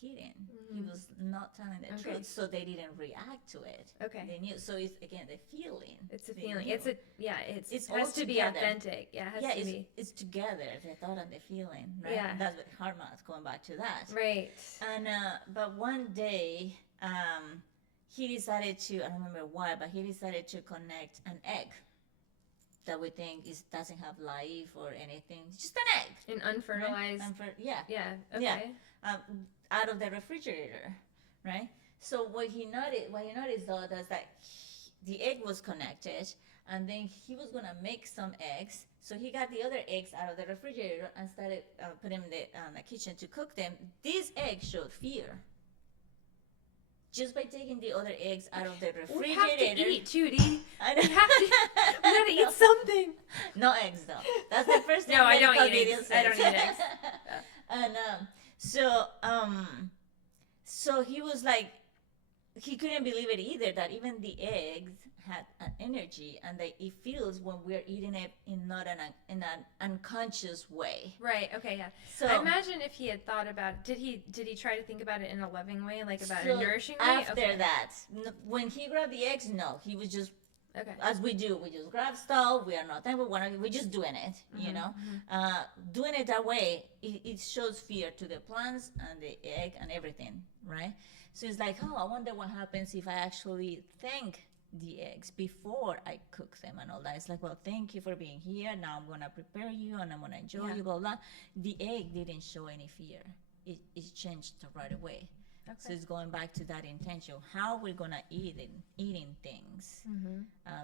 kidding. He was not telling the truth. So they didn't react to it. Okay. They knew. So it's, again, the feeling. It's a They feeling. knew. It has to be authentic. Yeah, it has to be. It's together, the thought and the feeling, right? Yeah. That's what heart math, going back to that. Right. And but one day, he decided to, I don't remember why, but he decided to connect an egg that we think doesn't have life or anything. It's just an egg. An unfertilized. Right? Yeah. Yeah. Okay. Yeah. Out of the refrigerator, right? So what he noticed though, is that the egg was connected, and then he was gonna make some eggs. So he got the other eggs out of the refrigerator and started putting them in the kitchen to cook them. These eggs showed fear. Just by taking the other eggs out of the refrigerator. We have to eat, Judy. I We gotta eat something. No eggs though. That's the first thing. No, I don't eat video eggs. I don't eat eggs. And so he was like, he couldn't believe it either, that even the eggs had an energy, and that it feels when we're eating it in not in an unconscious way. Right. Okay. Yeah. So I imagine if he had thought about it, did he try to think about it in a loving way, like about a nourishing way? After that, when he grabbed the eggs, no, he was just. Okay. As we do, we just grab stuff. We are not thankful. We're just doing it, you know. Doing it that way, it shows fear to the plants and the egg and everything, right? So it's like, oh, I wonder what happens if I actually thank the eggs before I cook them and all that. It's like, well, thank you for being here. Now I'm gonna prepare you and I'm gonna enjoy you, blah blah. The egg didn't show any fear. It changed right away. Okay. So it's going back to that intention. How we're gonna eating things,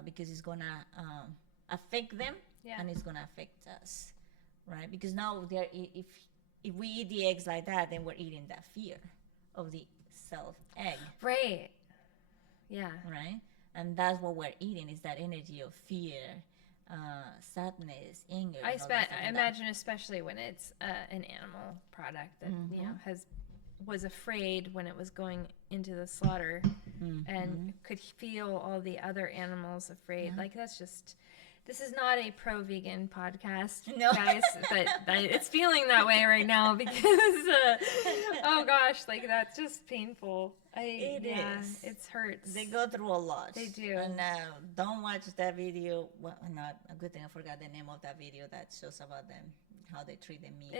because it's gonna affect them, and it's gonna affect us, right? Because now if we eat the eggs like that, then we're eating that fear of the self egg, right? Yeah, right. And that's what we're eating, is that energy of fear, sadness, anger. I imagine, especially when it's an animal product that was afraid when it was going into the slaughter, and could feel all the other animals afraid. Like, this is not a pro-vegan podcast, guys, but it's feeling that way right now because, oh gosh, like, that's just painful. It is. It hurts. They go through a lot. They do. And don't watch that video. Well, not a good thing. I forgot the name of that video that shows about them, how they treat the meat.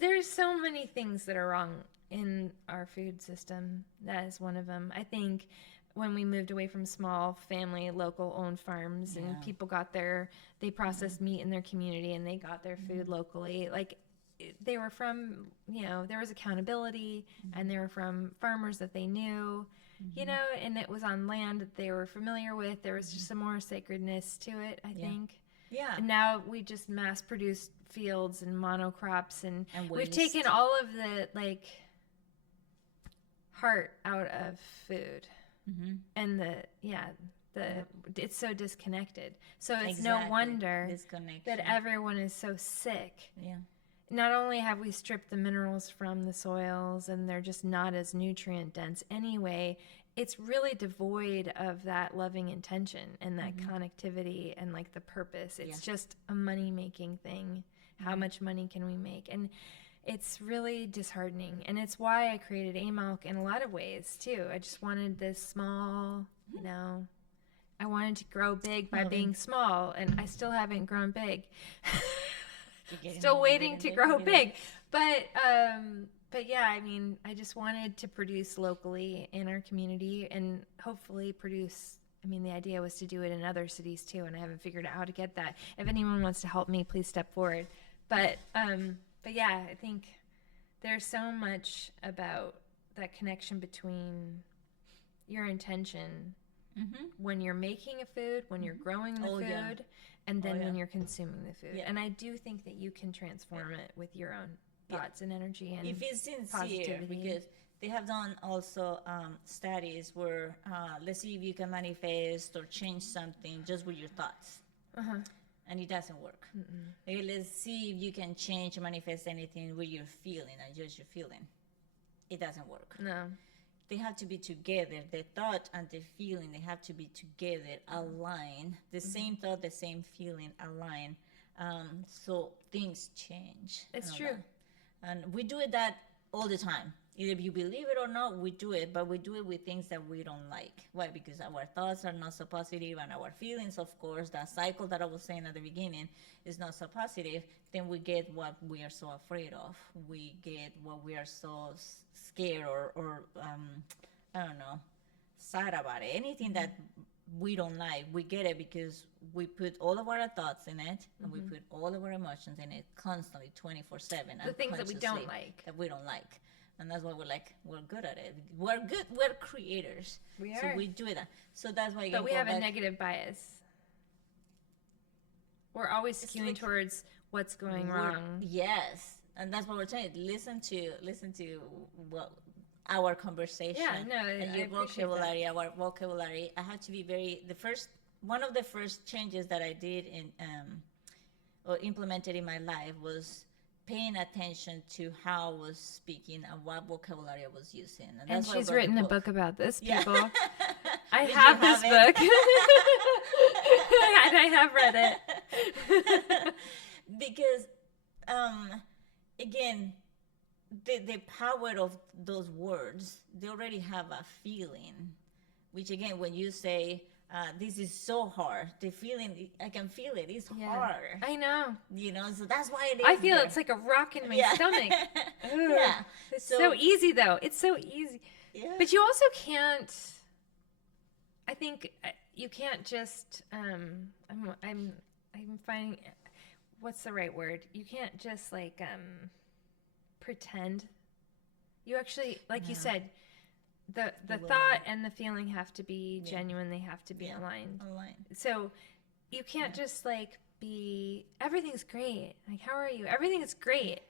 There's so many things that are wrong in our food system. That is one of them. I think when we moved away from small family, local owned farms, and people they processed meat in their community, and they got their food locally. Like, they were from, there was accountability, and they were from farmers that they knew, and it was on land that they were familiar with. There was just some more sacredness to it, I think. Yeah. And now we just mass produce fields and monocrops, and we've taken all of the, like, heart out of food. And it's so disconnected. So it's no wonder that everyone is so sick. Yeah. not only have we stripped the minerals from the soils and they're just not as nutrient dense anyway, it's really devoid of that loving intention and that connectivity and like the purpose. It's just a money making thing. How much money can we make? And it's really disheartening. And it's why I created A-Milk in a lot of ways too. I just wanted this small, you know, I wanted to grow big by being small, and I still haven't grown big. Still waiting to grow big. But yeah, I mean, I just wanted to produce locally in our community and hopefully produce. I mean, the idea was to do it in other cities too, and I haven't figured out how to get that. If anyone wants to help me, please step forward. But yeah, I think there's so much about that connection between your intention when you're making a food, when you're growing the food, and then when you're consuming the food. And I do think that you can transform it with your own thoughts and energy and if it's sincere, positivity. because they have done also studies where let's see if you can manifest or change something just with your thoughts, and it doesn't work. Okay, let's see if you can change or manifest anything with your feeling and just your feeling. It doesn't work. No. They have to be together. The thought and the feeling, they have to be together, aligned. The same thought, the same feeling, aligned. So things change. It's true. And we do it that all the time. Either you believe it or not, we do it, but we do it with things that we don't like. Why? Because our thoughts are not so positive, and our feelings, of course, that cycle that I was saying at the beginning is not so positive. Then we get what we are so afraid of. We get what we are so scared or I don't know, sad about it. Anything that we don't like, we get it because we put all of our thoughts in it, and we put all of our emotions in it constantly, 24/7. The things that we don't like. That we don't like. And that's why we're good at it. We're creators. We are. So we do that. So that's why But we have a negative bias. We're always skewing towards what's going wrong. Yes. And that's what we're saying. Listen to what our conversation. Yeah, no, and I your appreciate vocabulary, our vocabulary. I had to be one of the first changes that I did in or implemented in my life was paying attention to how I was speaking and what vocabulary I was using. And that's why I she's wrote written the a book about this, Yeah. people. I Did have you this have book. And I have read it. Because again, the power of those words, they already have a feeling, which again, when you say this is so hard, the feeling, I can feel it, it's hard, I know. so that's why it is I feel there. it's like a rock in my stomach. Ugh. Yeah. It's so easy though. It's so easy. Yeah. But you also can't, I think you can't just I'm finding, what's the right word? You can't just like pretend. You actually, like you said, the thought and the feeling have to be genuine. They have to be aligned. So you can't just like be, everything's great. Like, how are you? Everything is great.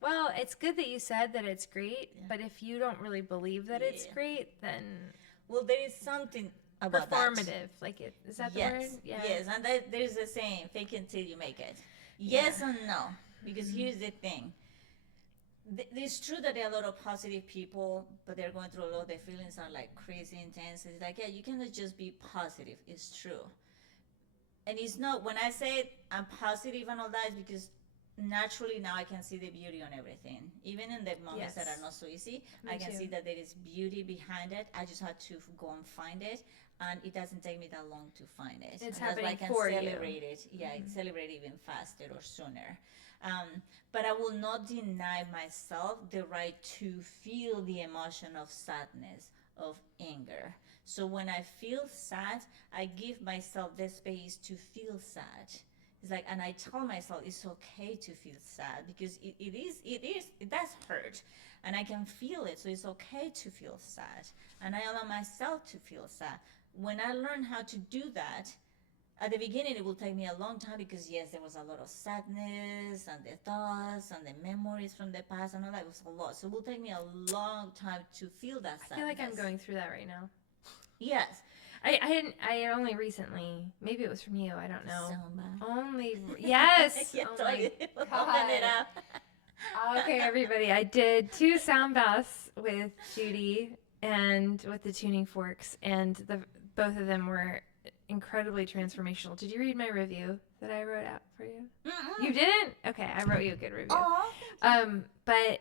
Well, it's good that you said that it's great, but if you don't really believe that it's great, then there is something about performative. Like, is that the word? Yeah. Yes, and there's the saying, fake it till you make it. Yes and no, because here's the thing. It's true that there are a lot of positive people, but they're going through a lot. Their feelings are like crazy intense. It's like, you cannot just be positive. It's true. And it's not, when I say I'm positive and all that, it's because naturally now I can see the beauty on everything. Even in the moments that are not so easy, I can see that there is beauty behind it. I just had to go and find it. And it doesn't take me that long to find it. It's and happening that's why I can for celebrate it. Yeah, I can celebrate even faster or sooner. But I will not deny myself the right to feel the emotion of sadness, of anger. So when I feel sad, I give myself the space to feel sad. It's like, and I tell myself it's okay to feel sad because it does hurt, and I can feel it. So it's okay to feel sad, and I allow myself to feel sad. When I learn how to do that, at the beginning it will take me a long time because yes, there was a lot of sadness and the thoughts and the memories from the past and all that. It was a lot, so it will take me a long time to feel that sadness. I feel like I'm going through that right now. Yes. I only recently, maybe it was from you, I don't know. Zumba. Only, yes. Yeah, Oh my Open God. it up. Okay, everybody. I did 2 sound baths with Judy and with the tuning forks, and both of them were incredibly transformational. Did you read my review that I wrote out for you? Mm-mm. You didn't? Okay, I wrote you a good review. Oh, thank you. But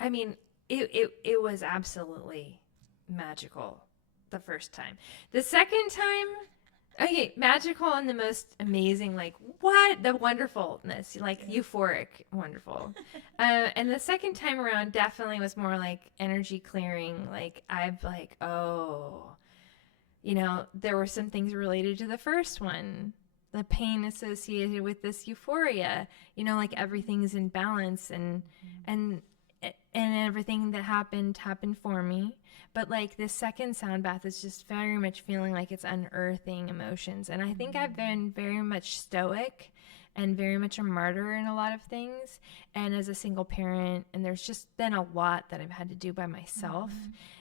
I mean, it was absolutely magical the first time. The second time, okay, magical in the most amazing, like, what? The wonderfulness, like euphoric, wonderful. And the second time around definitely was more like energy clearing. Like, oh, there were some things related to the first one. The pain associated with this euphoria, like everything's in balance and everything that happened for me. But like this second sound bath is just very much feeling like it's unearthing emotions. And I think I've been very much stoic and very much a martyr in a lot of things. And as a single parent, and there's just been a lot that I've had to do by myself.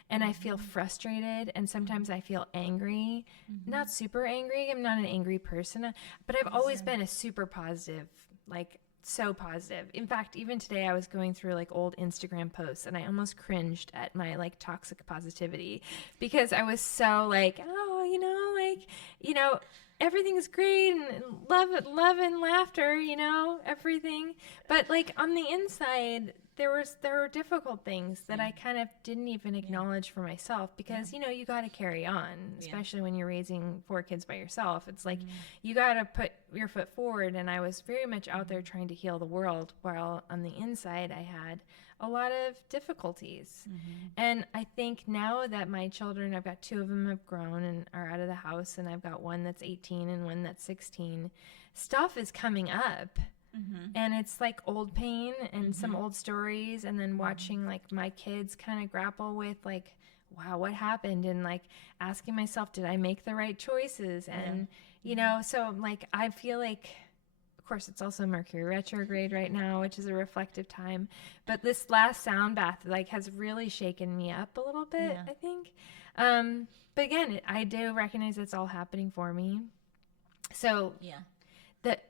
And I feel frustrated, and sometimes I feel angry. Not super angry. I'm not an angry person, but I've always been a super positive, like so positive. In fact, even today I was going through like old Instagram posts and I almost cringed at my like toxic positivity because I was so like, oh, everything's great and love and laughter, everything. But like on the inside, there were difficult things that I kind of didn't even acknowledge for myself because, you got to carry on, especially when you're raising 4 kids by yourself. It's like you got to put your foot forward. And I was very much out there trying to heal the world while on the inside I had a lot of difficulties. And I think now that my children, I've got 2 of them have grown and are out of the house, and I've got one that's 18 and one that's 16, stuff is coming up. And it's like old pain and some old stories, and then watching like my kids kind of grapple with like, wow, what happened? And like asking myself, did I make the right choices? And, so like, I feel like, of course, it's also Mercury retrograde right now, which is a reflective time. But this last sound bath like has really shaken me up a little bit, I think. But again, I do recognize it's all happening for me. So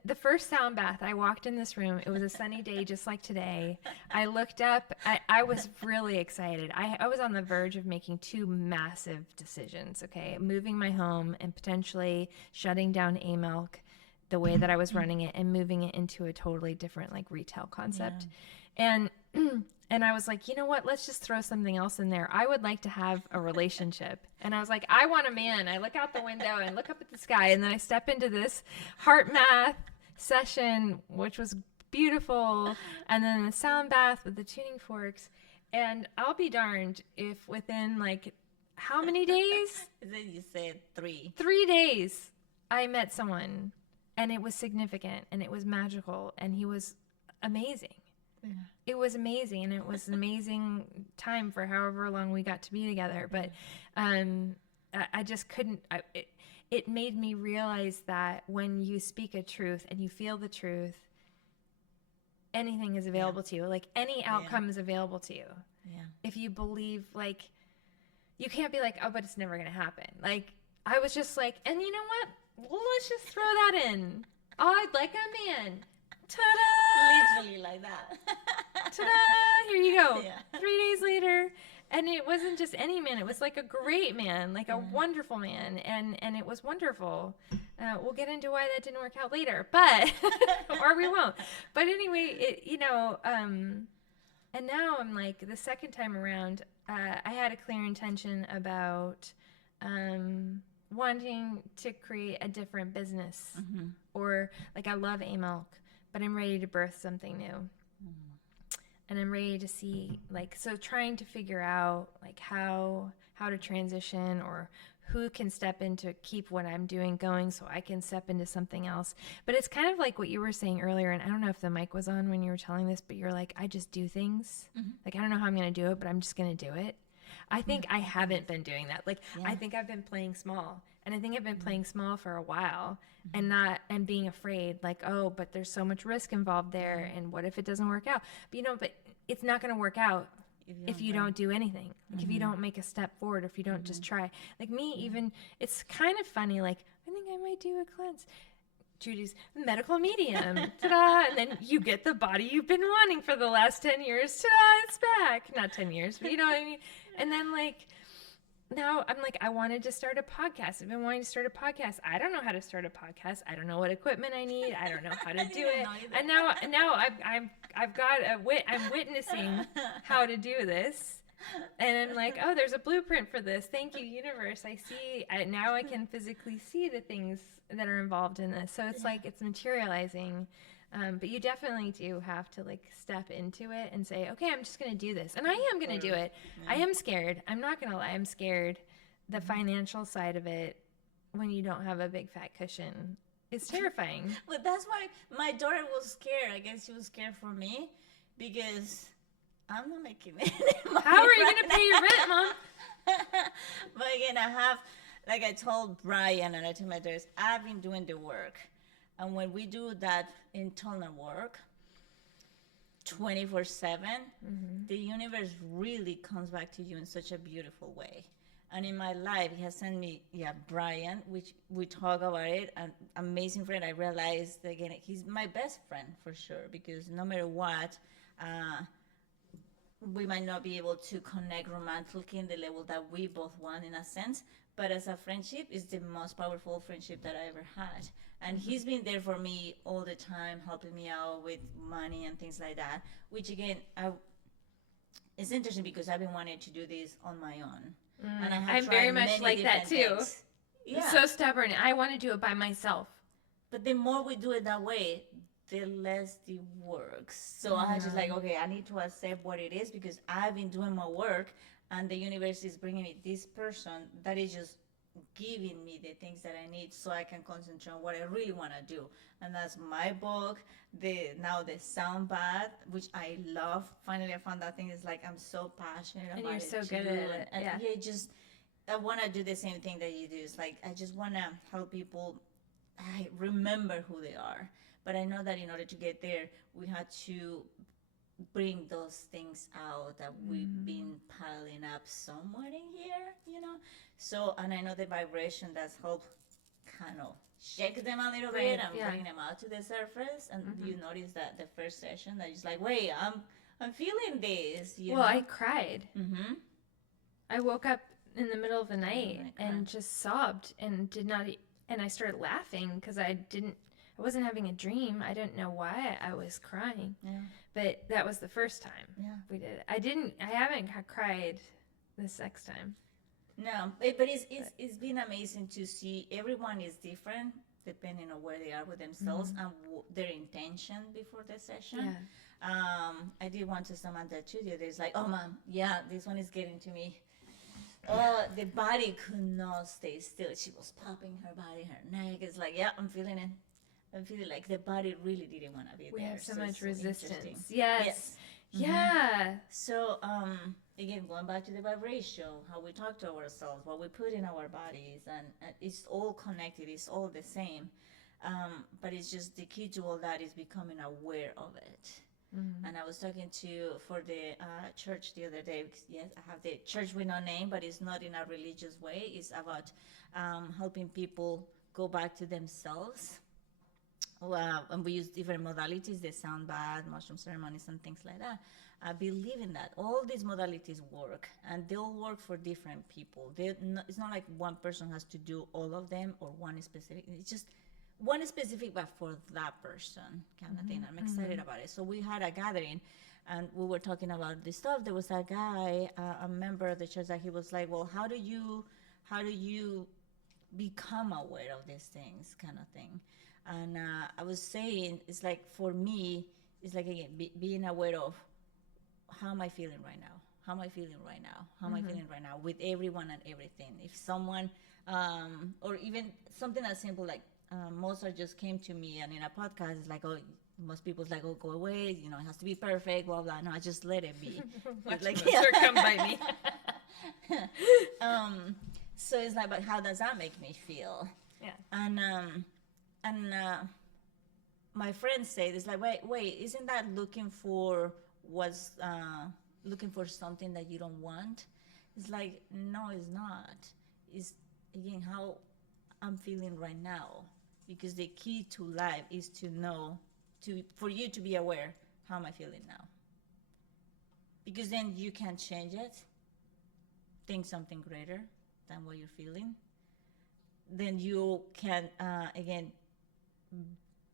the first sound bath, I walked in this room. It was a sunny day, just like today. I looked up. I was really excited. I was on the verge of making 2 massive decisions, okay? Moving my home and potentially shutting down A-Milk the way that I was running it and moving it into a totally different like retail concept. And I was like, you know what? Let's just throw something else in there. I would like to have a relationship. And I was like, I want a man. I look out the window and look up at the sky. And then I step into this heart math session, which was beautiful. And then the sound bath with the tuning forks. And I'll be darned if within like how many days? Then you said 3. 3 days, I met someone. And it was significant and it was magical and he was amazing. It was amazing, and it was an amazing time for however long we got to be together. But I just couldn't. It made me realize that when you speak a truth and you feel the truth, anything is available to you. Like any outcome is available to you. If you believe, like, you can't be like, oh, but it's never going to happen. Like, I was just like, and you know what? Well, let's just throw that in. Oh, I'd like a man. Ta-da! Literally like that. Ta-da! Here you go. 3 days later, and it wasn't just any man. It was like a great man, like a wonderful man, and it was wonderful. We'll get into why that didn't work out later, but or we won't. But anyway, and now I'm like the second time around. I had a clear intention about wanting to create a different business, or like I love A-Milk. But I'm ready to birth something new. And I'm ready to see, like, so trying to figure out, like, how to transition or who can step in to keep what I'm doing going so I can step into something else. But it's kind of like what you were saying earlier, and I don't know if the mic was on when you were telling this, but you're like, I just do things. Like, I don't know how I'm going to do it, but I'm just going to do it. I think I haven't been doing that. Like, I think I've been playing small. And I think I've been playing small for a while and being afraid, like, oh, but there's so much risk involved there. And what if it doesn't work out? But it's not going to work out if you don't do anything. Like, if you don't make a step forward, if you don't just try. Like me, even, it's kind of funny. Like, I think I might do a cleanse. Judy's medical medium. Ta-da! And then you get the body you've been wanting for the last 10 years. Ta-da! It's back. Not 10 years, but you know what I mean? And then, like, now I'm like, I wanted to start a podcast. I've been wanting to start a podcast. I don't know how to start a podcast. I don't know what equipment I need. I don't know how to do it. And now I've got I'm witnessing how to do this. And I'm like, oh, there's a blueprint for this. Thank you, universe. Now I can physically see the things that are involved in this. So it's like it's materializing. But you definitely do have to like step into it and say, okay, I'm just going to do this. And I am going to do it. Yeah. I am scared. I'm not going to lie. I'm scared. The financial side of it, when you don't have a big fat cushion, is terrifying. But that's why my daughter was scared. I guess she was scared for me because I'm not making any money. How are you going to pay your rent, Mom? But again, like I told Brian and I told my daughters, I've been doing the work. And when we do that internal work 24/7, the universe really comes back to you in such a beautiful way. And in my life, he has sent me, Brian, which we talk about it, an amazing friend. I realized, again, he's my best friend for sure, because no matter what, we might not be able to connect romantically in the level that we both want in a sense, but as a friendship, it's the most powerful friendship that I ever had. And he's been there for me all the time, helping me out with money and things like that, which again, it's interesting because I've been wanting to do this on my own. And I'm very much like that too. Things. Yeah. So stubborn. I want to do it by myself. But the more we do it that way, the less it works. So I was just like, okay, I need to accept what it is because I've been doing my work and the universe is bringing me this person that is just giving me the things that I need so I can concentrate on what I really want to do. And that's my book, the sound bath, which I love. Finally, I found that thing is like, I'm so passionate about it. And you're so good at it. And I want to do the same thing that you do. It's like, I just want to help people remember who they are. But I know that in order to get there, we had to bring those things out that we've been piling up somewhere in here, So, and I know the vibration that's helped kind of shake them a little bit and bring them out to the surface. And you notice that the first session that it's like, wait, I'm feeling this. Well, I cried. I woke up in the middle of the night and just sobbed and and I started laughing because I wasn't having a dream. I didn't know why I was crying. Yeah. But that was the first time we did it. I haven't cried the next time. No, but it's been amazing to see everyone is different depending on where they are with themselves and their intention before the session. Yeah. I did one to Samantha too the other day. It's like, oh man, this one is getting to me. The body could not stay still. She was popping her body, her neck. It's like, I'm feeling it. I feel like the body really didn't want to be there. We have so much resistance. Yes. Yeah. So, again, going back to the vibration, how we talk to ourselves, what we put in our bodies, and it's all connected. It's all the same. But it's just the key to all that is becoming aware of it. And I was talking for the church the other day. Because, yes, I have the church with no name, but it's not in a religious way. It's about helping people go back to themselves. And we use different modalities, the sound bath, mushroom ceremonies, and things like that. I believe in that. All these modalities work, and they all work for different people. It's not like one person has to do all of them or one specific. It's just one specific, but for that person kind of thing. I'm excited about it. So we had a gathering, and we were talking about this stuff. There was a guy, a member of the church, that he was like, well, how do you become aware of these things kind of thing? And I was saying, it's like, for me, it's like, again, being aware of how am I feeling right now? How am I feeling right now? How am I feeling right now with everyone and everything? If someone, or even something as simple like Mozart just came to me and in a podcast, it's like, oh, most people's like, oh, go away, it has to be perfect, blah, blah. No, I just let it be. Like, Mozart come by me. So it's like, but how does that make me feel? Yeah. And my friends say this, like, wait, isn't that looking for something that you don't want? It's like, no, it's not. It's, again, how I'm feeling right now. because the key to life is to know, for you to be aware, how am I feeling now? Because then you can change it, think something greater than what you're feeling. Then you can, again,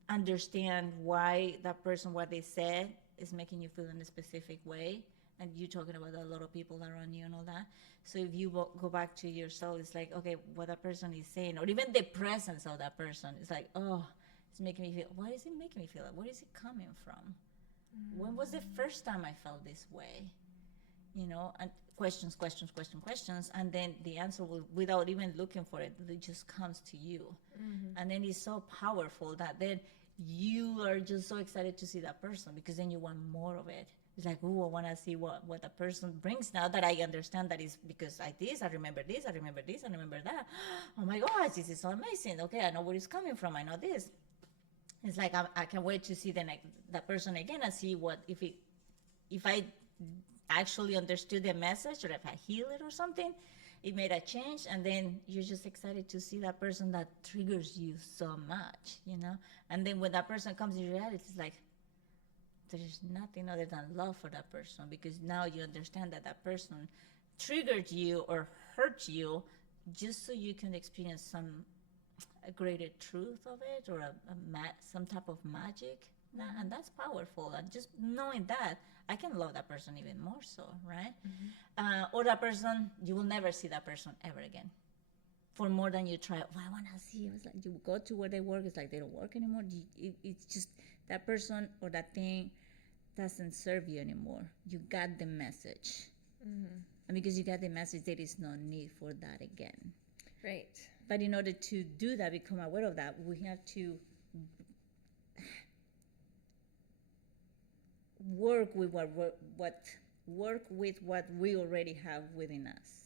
understand why that person, what they said, is making you feel in a specific way. And you're talking about a lot of people around you and all that. So if you go back to yourself, it's like, okay, what that person is saying, or even the presence of that person, it's like, oh, it's making me feel, why is it making me feel that? Where is it coming from? When was the first time I felt this way? You know, and questions, and then the answer will, without even looking for it, it just comes to you. And then it's so powerful that then you are just so excited to see that person, because then you want more of it. It's like, oh, I want to see what the person brings now that I understand that is because I remember this, I remember that. Oh my gosh, this is so amazing. Okay, I know where it's coming from. I know this. It's like I can't wait to see that person again and see what if I actually understood the message, or if I heal it or something, it made a change. And then you're just excited to see that person that triggers you so much, you know. And then when that person comes in reality, it's like there's nothing other than love for that person, because now you understand that that person triggered you or hurt you just so you can experience a greater truth of it, or some type of magic. And that's powerful. And just knowing that, I can love that person even more so, right? Or that person, you will never see that person ever again. For more than you try, I want to see. It's like you go to where they work, it's like they don't work anymore. It's just that person or that thing doesn't serve you anymore. You got the message. And because you got the message, there is no need for that again. Right. But in order to do that, become aware of that, we have to work with what we already have within us.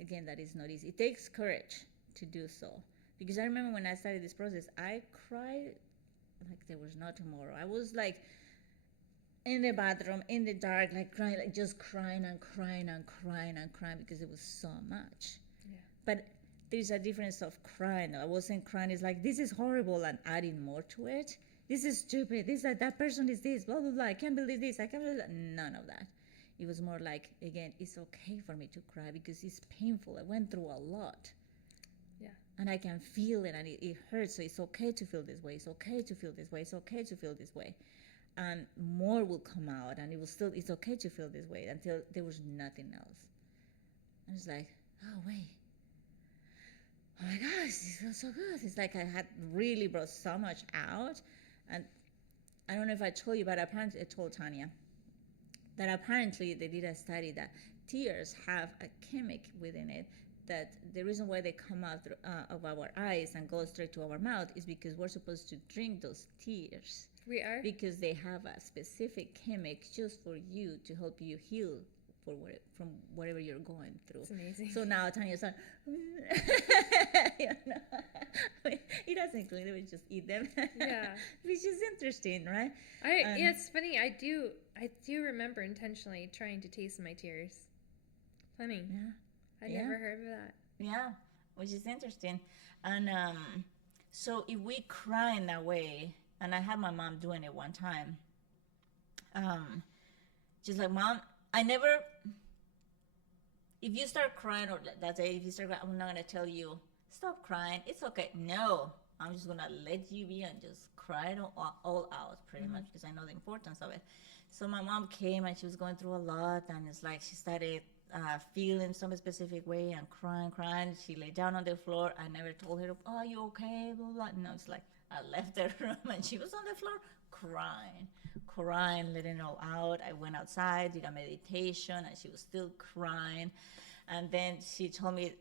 Again, that is not easy. It takes courage to do so. Because I remember when I started this process, I cried like there was no tomorrow. I was like in the bathroom, in the dark, like crying, like just crying because it was so much. Yeah. But there's a difference of crying. I wasn't crying. It's like, this is horrible, and adding more to it. This is stupid. That person is this, blah, blah, blah. I can't believe this. I can't believe that. None of that. It was more like, again, it's okay for me to cry because it's painful. I went through a lot. Yeah. And I can feel it, and it hurts. So it's okay to feel this way. It's okay to feel this way. It's okay to feel this way. And more will come out, and it's okay to feel this way, until there was nothing else. And it's like, oh, wait. Oh my gosh, this feels so good. It's like I had really brought so much out. And I don't know if I told you, but apparently I told Tanya that apparently they did a study that tears have a chemic within it, that the reason why they come out of our eyes and go straight to our mouth is because we're supposed to drink those tears. We are? Because they have a specific chemic just for you, to help you heal from whatever you're going through. It's amazing. So now Tanya's like, he doesn't clean them, we just eat them. Yeah. Which is interesting, right? Yeah, it's funny. I do remember intentionally trying to taste my tears. Funny. Yeah. I never heard of that. Yeah, which is interesting. And so if we cry in that way, and I had my mom doing it one time, she's like, Mom, if you start crying, or that's it, if you start crying, I'm not going to tell you, stop crying, it's okay. No, I'm just going to let you be and just cry it all out, pretty much, because I know the importance of it. So my mom came, and she was going through a lot, and it's like she started feeling some specific way and crying. She lay down on the floor. I never told her, oh, are you okay, blah, blah. No, it's like I left the room, and she was on the floor crying, letting it all out. I went outside, did a meditation, and she was still crying. And then she told me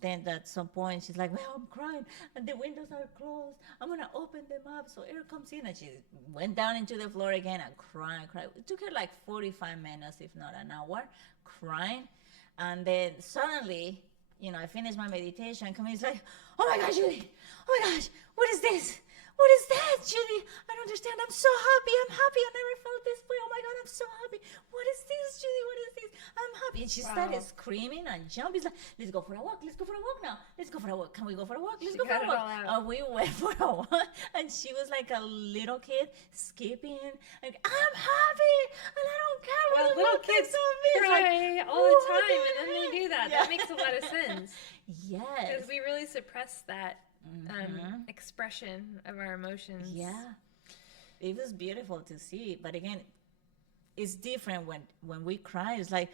then at some point, she's like, well, I'm crying, and the windows are closed. I'm going to open them up so air comes in. And she went down into the floor again and cried. It took her like 45 minutes, if not an hour, crying. And then suddenly, I finished my meditation, and Camille's like, oh my gosh, Judy, oh my gosh, what is this? What is that? Judy, I don't understand. I'm so happy. I'm happy. I never felt this way. Oh my God, I'm so happy. What is this, Judy? What is this? I'm happy. And she started screaming and jumping. She's like, let's go for a walk. Let's go for a walk now. Let's go for a walk. Can we go for a walk? Let's go for a walk. And we went for a walk. And she was like a little kid skipping. Like, I'm happy. And I don't care. Well, little kids cry all the time, and then they do that. That makes a lot of sense. Yes. Because we really suppress that expression of our emotions. Yeah. It was beautiful to see. But again, it's different when we cry. It's like,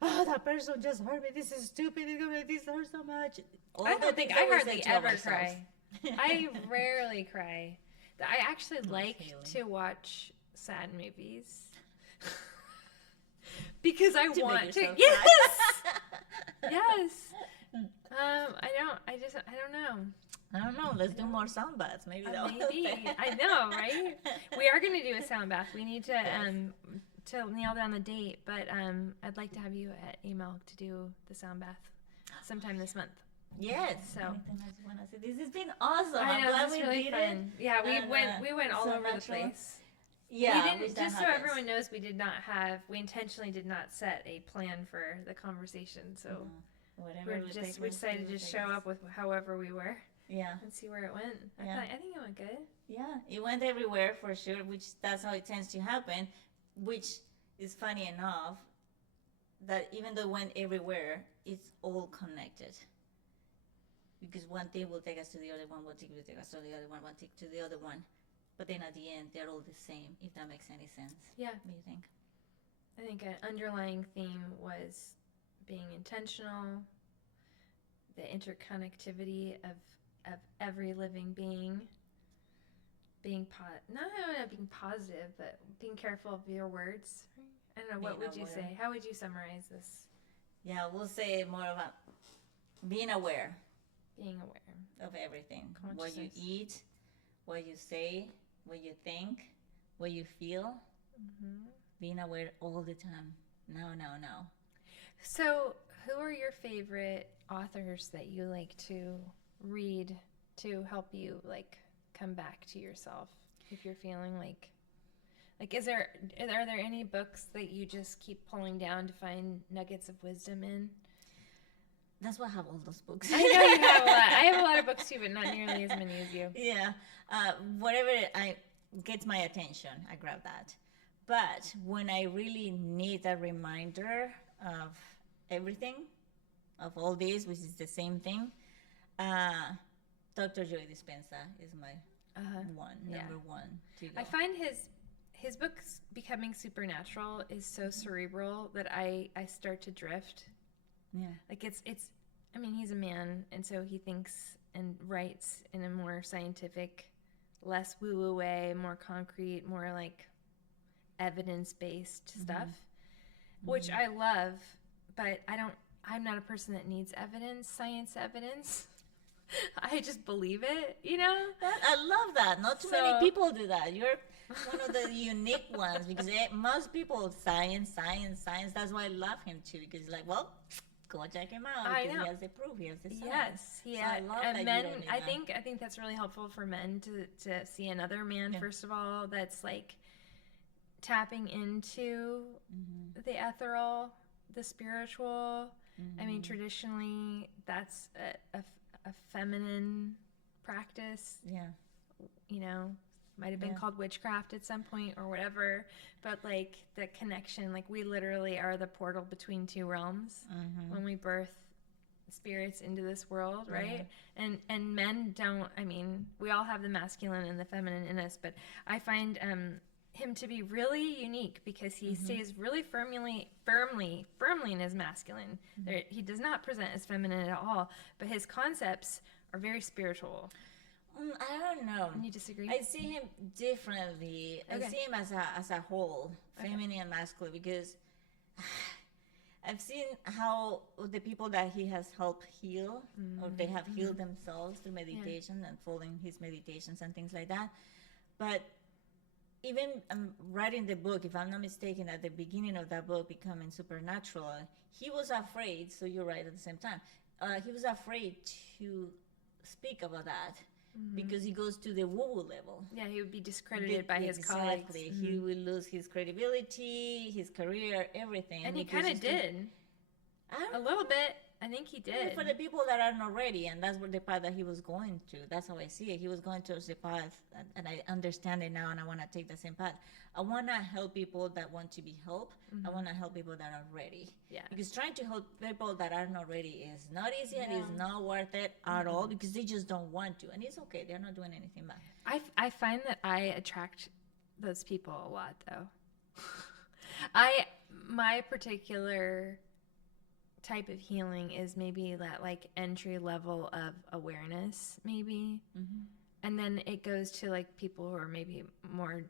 oh, that person just hurt me. This is stupid. It's gonna make this hurt so much. I don't think I hardly ever cry. I rarely cry. I actually like to watch sad movies. Because I want to. Yes. Yes. I don't know. I don't know. Let's do more sound baths. Maybe that will maybe. I know, right? We are going to do a sound bath. We need to nail down the date, but I'd like to have you at email to do the sound bath sometime this month. Yes. So this has been awesome. I know, I'm glad this is we really did fun. it. Yeah, we went all so over the natural. place. Yeah, we didn't, just so everyone knows, we intentionally did not set a plan for the conversation. So we decided to just show up with however we were. Yeah. And see where it went. Yeah. I think it went good. Yeah, it went everywhere for sure, which that's how it tends to happen, which is funny enough that even though it went everywhere, it's all connected. Because one thing will take us to the other one, will take us to the other one, will take to the other one. But then at the end, they're all the same, if that makes any sense. Yeah. What do you think? I think an underlying theme was being intentional, the interconnectivity of every living being, being not being positive, but being careful of your words. I don't know, what would you say? How would you summarize this? Yeah, we'll say more about being aware. Being aware. Of everything. What you eat, what you say, what you think, what you feel. Mm-hmm. Being aware all the time. No. So, who are your favorite authors that you like to read to help you come back to yourself if you're feeling like are there any books that you just keep pulling down to find nuggets of wisdom in? That's why I have all those books. I know you have a lot. I have a lot of books too, but not nearly as many as you. Yeah. Whatever gets my attention, I grab that. But when I really need a reminder of everything, of all this, which is the same thing, Dr. Joe Dispenza is my number one to go. I find his books Becoming Supernatural is so cerebral that I start to drift. Yeah. I mean, he's a man, and so he thinks and writes in a more scientific, less woo-woo way, more concrete, more evidence-based stuff, which I love, but I'm not a person that needs science evidence. I just believe it, I love that. Not too many people do that. You're one of the unique ones, because most people, science. That's why I love him too, because go check him out, because he has the proof, he has the science. Yes, yeah. So I love and men, I that. think that's really helpful for men to see another man, first of all, that's tapping into the ethereal, the spiritual. I mean, traditionally, that's a feminine practice. Yeah. Might have been called witchcraft at some point or whatever, but the connection, we literally are the portal between two realms when we birth spirits into this world, right? And men don't, we all have the masculine and the feminine in us, but I find him to be really unique because he stays really firmly in his masculine. He does not present as feminine at all, but his concepts are very spiritual. I don't know. You disagree? I see him differently. Okay. I see him as a whole, feminine and masculine, because I've seen how the people that he has helped heal, or they have healed themselves through meditation and following his meditations and things like that. But even writing the book, if I'm not mistaken, at the beginning of that book, Becoming Supernatural, he was afraid, so you're right at the same time, he was afraid to speak about that because he goes to the Wuwu level. Yeah, he would be discredited by his colleagues. Exactly. He will lose his credibility, his career, everything. And he kind of did. A little bit. I think he did. For the people that are not ready, and that's what the path that he was going to. That's how I see it. He was going towards the path, and I understand it now, and I want to take the same path. I want to help people that want to be helped. I want to help people that are ready. Yeah. Because trying to help people that are not ready is not easy and is not worth it at all, because they just don't want to. And it's okay. They're not doing anything bad. I find that I attract those people a lot, though. My particular type of healing is maybe that like entry level of awareness, maybe, and then it goes to like people who are maybe more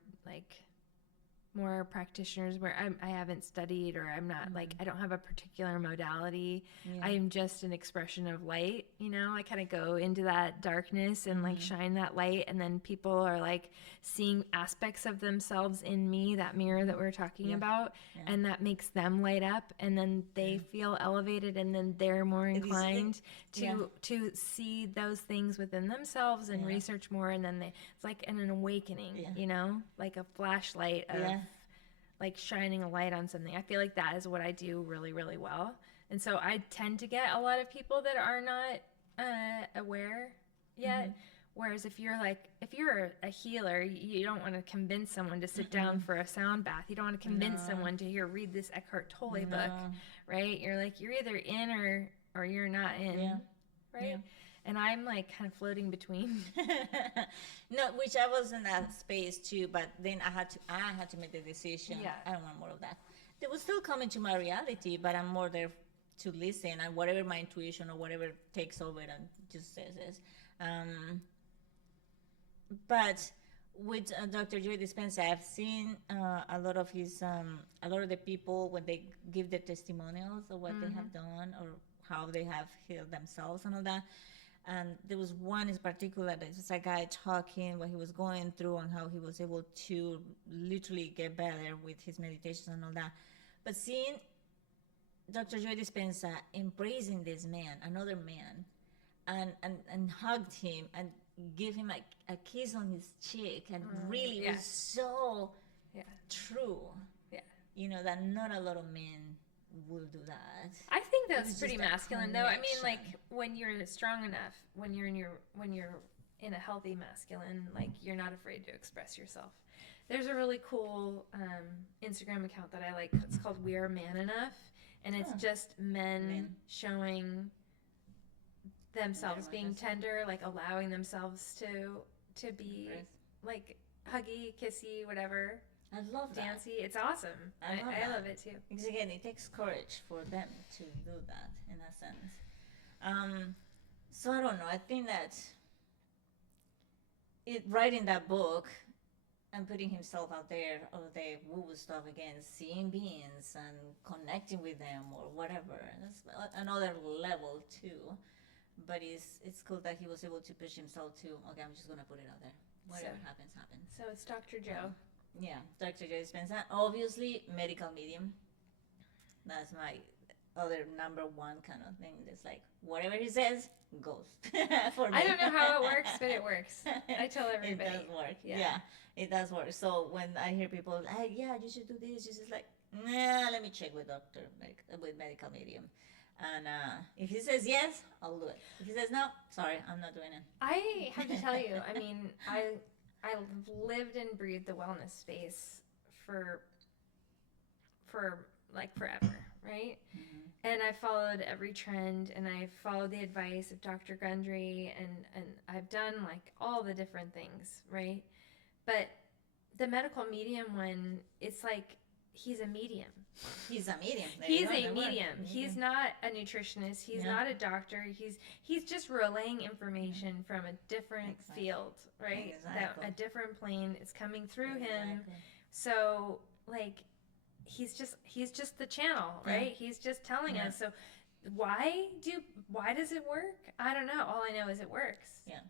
practitioners where I haven't studied, or I'm not like, I don't have a particular modality. I am just an expression of light, I kind of go into that darkness and like shine that light, and then people are like seeing aspects of themselves in me, that mirror that we were talking about, and that makes them light up, and then they feel elevated, and then they're more inclined to see those things within themselves and research more, and then it's like an awakening, like a flashlight of like shining a light on something. I feel like that is what I do really, really well. And so I tend to get a lot of people that are not aware yet. Whereas if you're a healer, you don't want to convince someone to sit down for a sound bath. You don't want to convince someone to read this Eckhart Tolle book, right? You're like, you're either in or you're not in, right? Yeah. And I'm like kind of floating between. No, which I was in that space too, but then I had to make the decision. Yeah. I don't want more of that. They will still come into my reality, but I'm more there to listen, and whatever my intuition or whatever takes over and just says this. But with Dr. Joe Dispenza, I've seen a lot of the people when they give their testimonials of what they have done or how they have healed themselves and all that. And there was one in particular that was a guy talking what he was going through and how he was able to literally get better with his meditations and all that. But seeing Dr. Joe Dispenza embracing this man, another man, and hugged him and give him a kiss on his cheek, and really was so true. Yeah. That not a lot of men will do that. I think that's pretty masculine, though. I mean, like when you're strong enough, when you're in a healthy masculine, like you're not afraid to express yourself. There's a really cool Instagram account that I like. It's called We Are Man Enough, and it's just men showing themselves being tender, like allowing themselves to be like huggy, kissy, whatever. I love that. Dancey. It's awesome. I love it too. Because again, it takes courage for them to do that in a sense. So I don't know. I think that writing that book and putting himself out there, all the woo-woo stuff again, seeing beings and connecting with them or whatever, that's another level too. But it's cool that he was able to push himself to, okay, I'm just going to put it out there. Whatever happens, happens. So it's Dr. Joe. Yeah, Dr. Joe Dispenza. Obviously, medical medium. That's my other number one kind of thing. It's like, whatever he says, goes. For me. I don't know how it works, but it works. I tell everybody. It does work. Yeah, it does work. So when I hear people, hey, yeah, you should do this, just like, nah, let me check with with medical medium. And if he says yes, I'll do it. If he says no, sorry, I'm not doing it. I have to tell you, I mean, I lived and breathed the wellness space for like forever, right? And I followed every trend, and I followed the advice of Dr. Gundry, and I've done like all the different things, right? But the medical medium one, it's like he's a medium. He's a medium. He's a medium. He's not a nutritionist. He's not a doctor. He's just relaying information from a different field, right? That a different plane is coming through him. So like he's just the channel, right? He's just telling us. So why does it work? I don't know. All I know is it works. Yeah.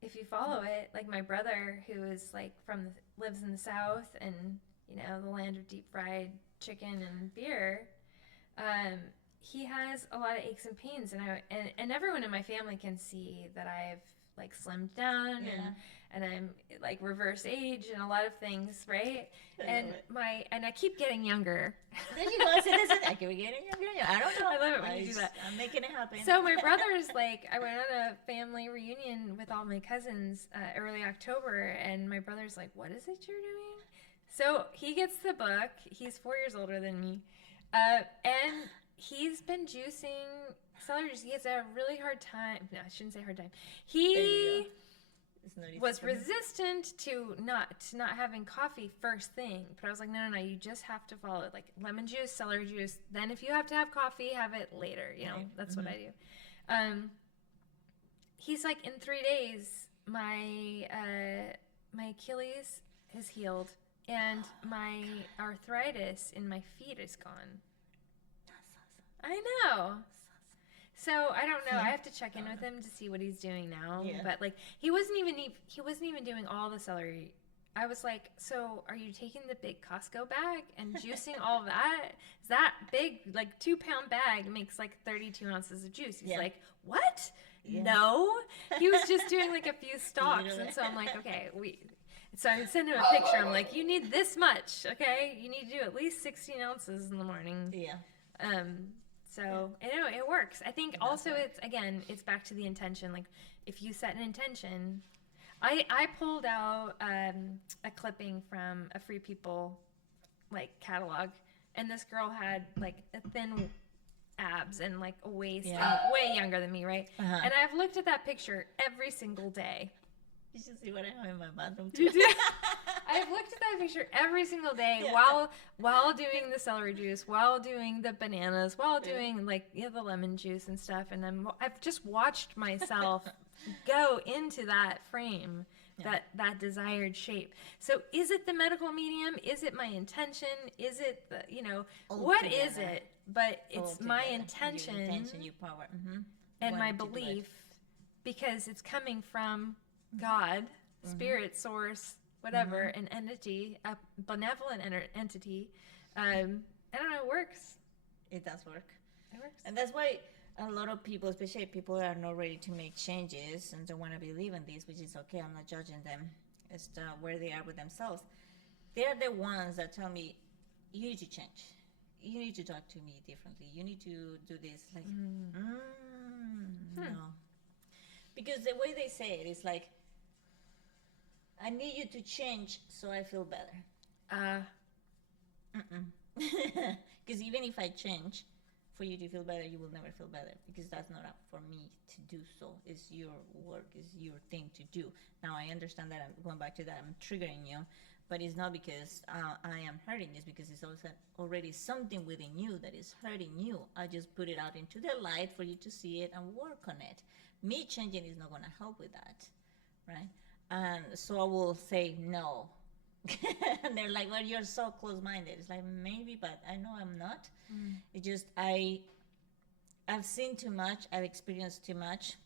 If you follow it, like my brother who is like lives in the South and the land of deep fried chicken and beer, he has a lot of aches and pains, and everyone in my family can see that I've like slimmed down and I'm like reverse age and a lot of things, right? And I keep getting younger. There you go. See, this is, I keep getting younger. I don't know. I love it when you do that. I'm making it happen. So my brother's like, I went on a family reunion with all my cousins early October, and my brother's like, what is it you're doing? So he gets the book. He's 4 years older than me. And he's been juicing celery juice. He has a really hard time. No, I shouldn't say hard time. He was resistant to not having coffee first thing. But I was like, no, you just have to follow it. Like lemon juice, celery juice. Then if you have to have coffee, have it later. You know, that's what I do. He's like, in 3 days, my Achilles is healed. And my arthritis in my feet is gone. I know. So I don't know. I have to check in with him to see what he's doing now. Yeah. But like he wasn't even doing all the celery. I was like, so are you taking the big Costco bag and juicing all of that? Is that big, like 2-pound bag makes like 32 ounces of juice? He's like, what? Yeah. No. He was just doing like a few stalks, and so I'm like, okay, So I send him a picture. I'm like, you need this much, okay? You need to do at least 16 ounces in the morning. Yeah. So, it works. I think also it's back to the intention. Like, if you set an intention, I pulled out a clipping from a Free People, like, catalog, and this girl had, like, a thin abs and, like, a waist, and way younger than me, right? Uh-huh. And I've looked at that picture every single day. You should see what I have in my bathroom too. I've looked at that picture every single day while doing the celery juice, while doing the bananas, while doing like the lemon juice and stuff, and I've just watched myself go into that frame, that desired shape. So is it the medical medium? Is it my intention? Is it what is it? But it's my intention, your power, and my belief, because it's coming from God, spirit, source, whatever, an entity, a benevolent entity. I don't know, it works. It does work. It works. And that's why a lot of people, especially people that are not ready to make changes and don't want to believe in this, which is okay, I'm not judging them, it's where they are with themselves. They're the ones that tell me, you need to change. You need to talk to me differently. You need to do this. Like, no. Because the way they say it is like, I need you to change so I feel better. Because even if I change for you to feel better, you will never feel better, because that's not up for me to do so. It's your work, it's your thing to do. Now I understand that I'm going back to that, I'm triggering you, but it's not because I am hurting. It's because it's also already something within you that is hurting you. I just put it out into the light for you to see it and work on it. Me changing is not going to help with that, right? And so I will say no. And they're like, well, you're so close-minded. It's like, maybe, but I know I'm not. It's just I've seen too much. I've experienced too much.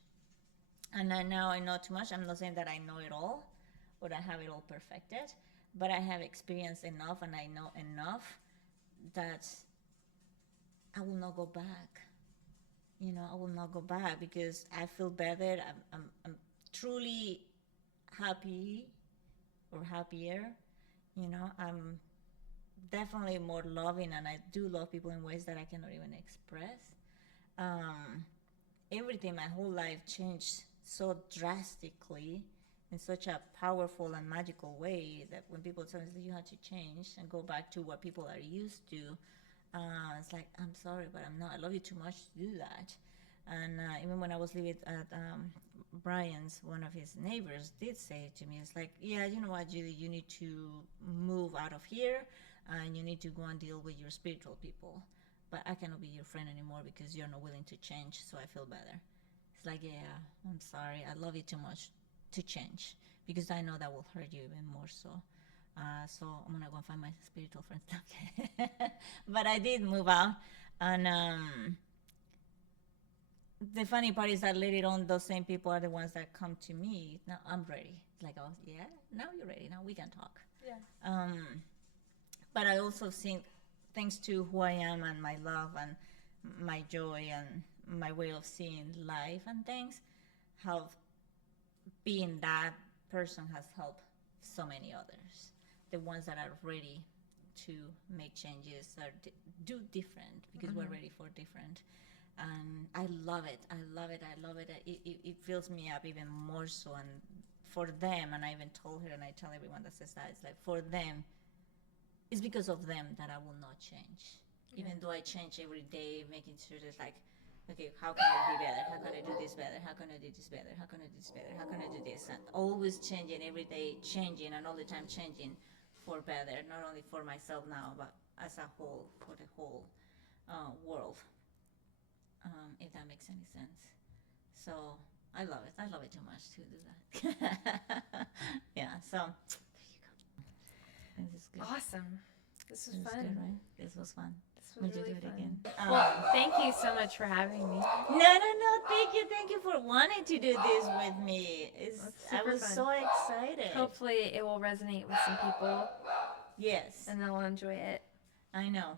And now I know too much. I'm not saying that I know it all or I have it all perfected, but I have experienced enough and I know enough that I will not go back. I will not go back, because I feel better. I'm truly happy or happier. I'm definitely more loving, and I do love people in ways that I cannot even express. Everything, my whole life changed so drastically in such a powerful and magical way that when people tell me that you have to change and go back to what people are used to, it's like, I'm sorry, but I'm not. I love you too much to do that. And even when I was living at Brian's, one of his neighbors did say to me, it's like, yeah, you know what, Julie, you need to move out of here and you need to go and deal with your spiritual people. But I cannot be your friend anymore because you're not willing to change, so I feel better. It's like, yeah, I'm sorry. I love you too much to change, because I know that will hurt you even more so. So I'm going to go and find my spiritual friends. But I did move out. And the funny part is that later on, those same people are the ones that come to me. Now I'm ready. It's like, oh, yeah, now you're ready. Now we can talk. Yeah. But I also think, thanks to who I am and my love and my joy and my way of seeing life and things, have being that person has helped so many others. The ones that are ready to make changes or do different, because we're ready for different. And I love it. I love it. I love it. It fills me up even more so. And for them, and I even told her, and I tell everyone that says that, it's like for them, it's because of them that I will not change. Even though I change every day, making sure that like, okay, how can I be better? How can I do this better? How can I do this better? How can I do this better? How can I do this? And always changing, every day changing, and all the time changing for better, not only for myself now, but as a whole, for the whole world, if that makes any sense. So I love it. I love it too much to do that. Yeah, so this is good. Awesome. This was This was fun. good, right? This was fun. This was Would you really do it fun. again? Well, thank you so much for having me. No. Thank you for wanting to do this with me. I super was fun. so excited. Hopefully, it will resonate with some people Yes, and they'll enjoy it. I know.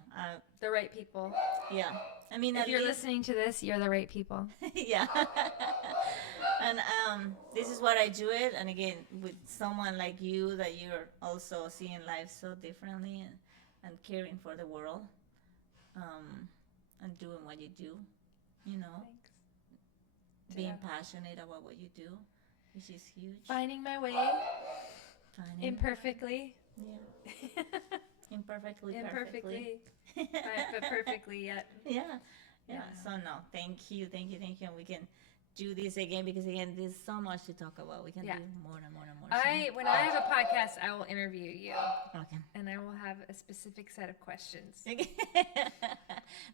The right people. Yeah. I mean, If at you're least, listening to this, you're the right people. yeah. And this is what I do it. And again, with someone like you, that you're also seeing life so differently and caring for the world, and doing what you do, you know, Thanks. being passionate about what you do, which is huge. Finding my way Finding- imperfectly. Yeah. Imperfectly. but perfectly yet. Yeah. Yeah. So no, thank you, and we can do this again, because again, there's so much to talk about. We can do more and more and more. When I have a podcast, I will interview you, Okay. and I will have a specific set of questions.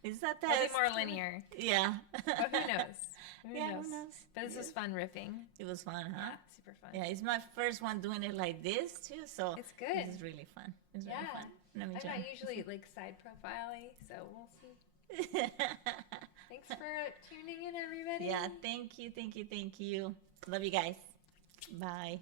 Is that It'll be more linear. Yeah. But who knows? Who Yeah, knows? who knows? But this was fun riffing. It was fun, huh? Yeah, super fun. Yeah, it's my first one doing it like this too, so It's good. This is really fun. It's really Yeah. fun. Let me I'm try. not usually like side profile-y, so we'll see. Thanks for tuning in, everybody. Yeah, thank you. Love you guys. Bye.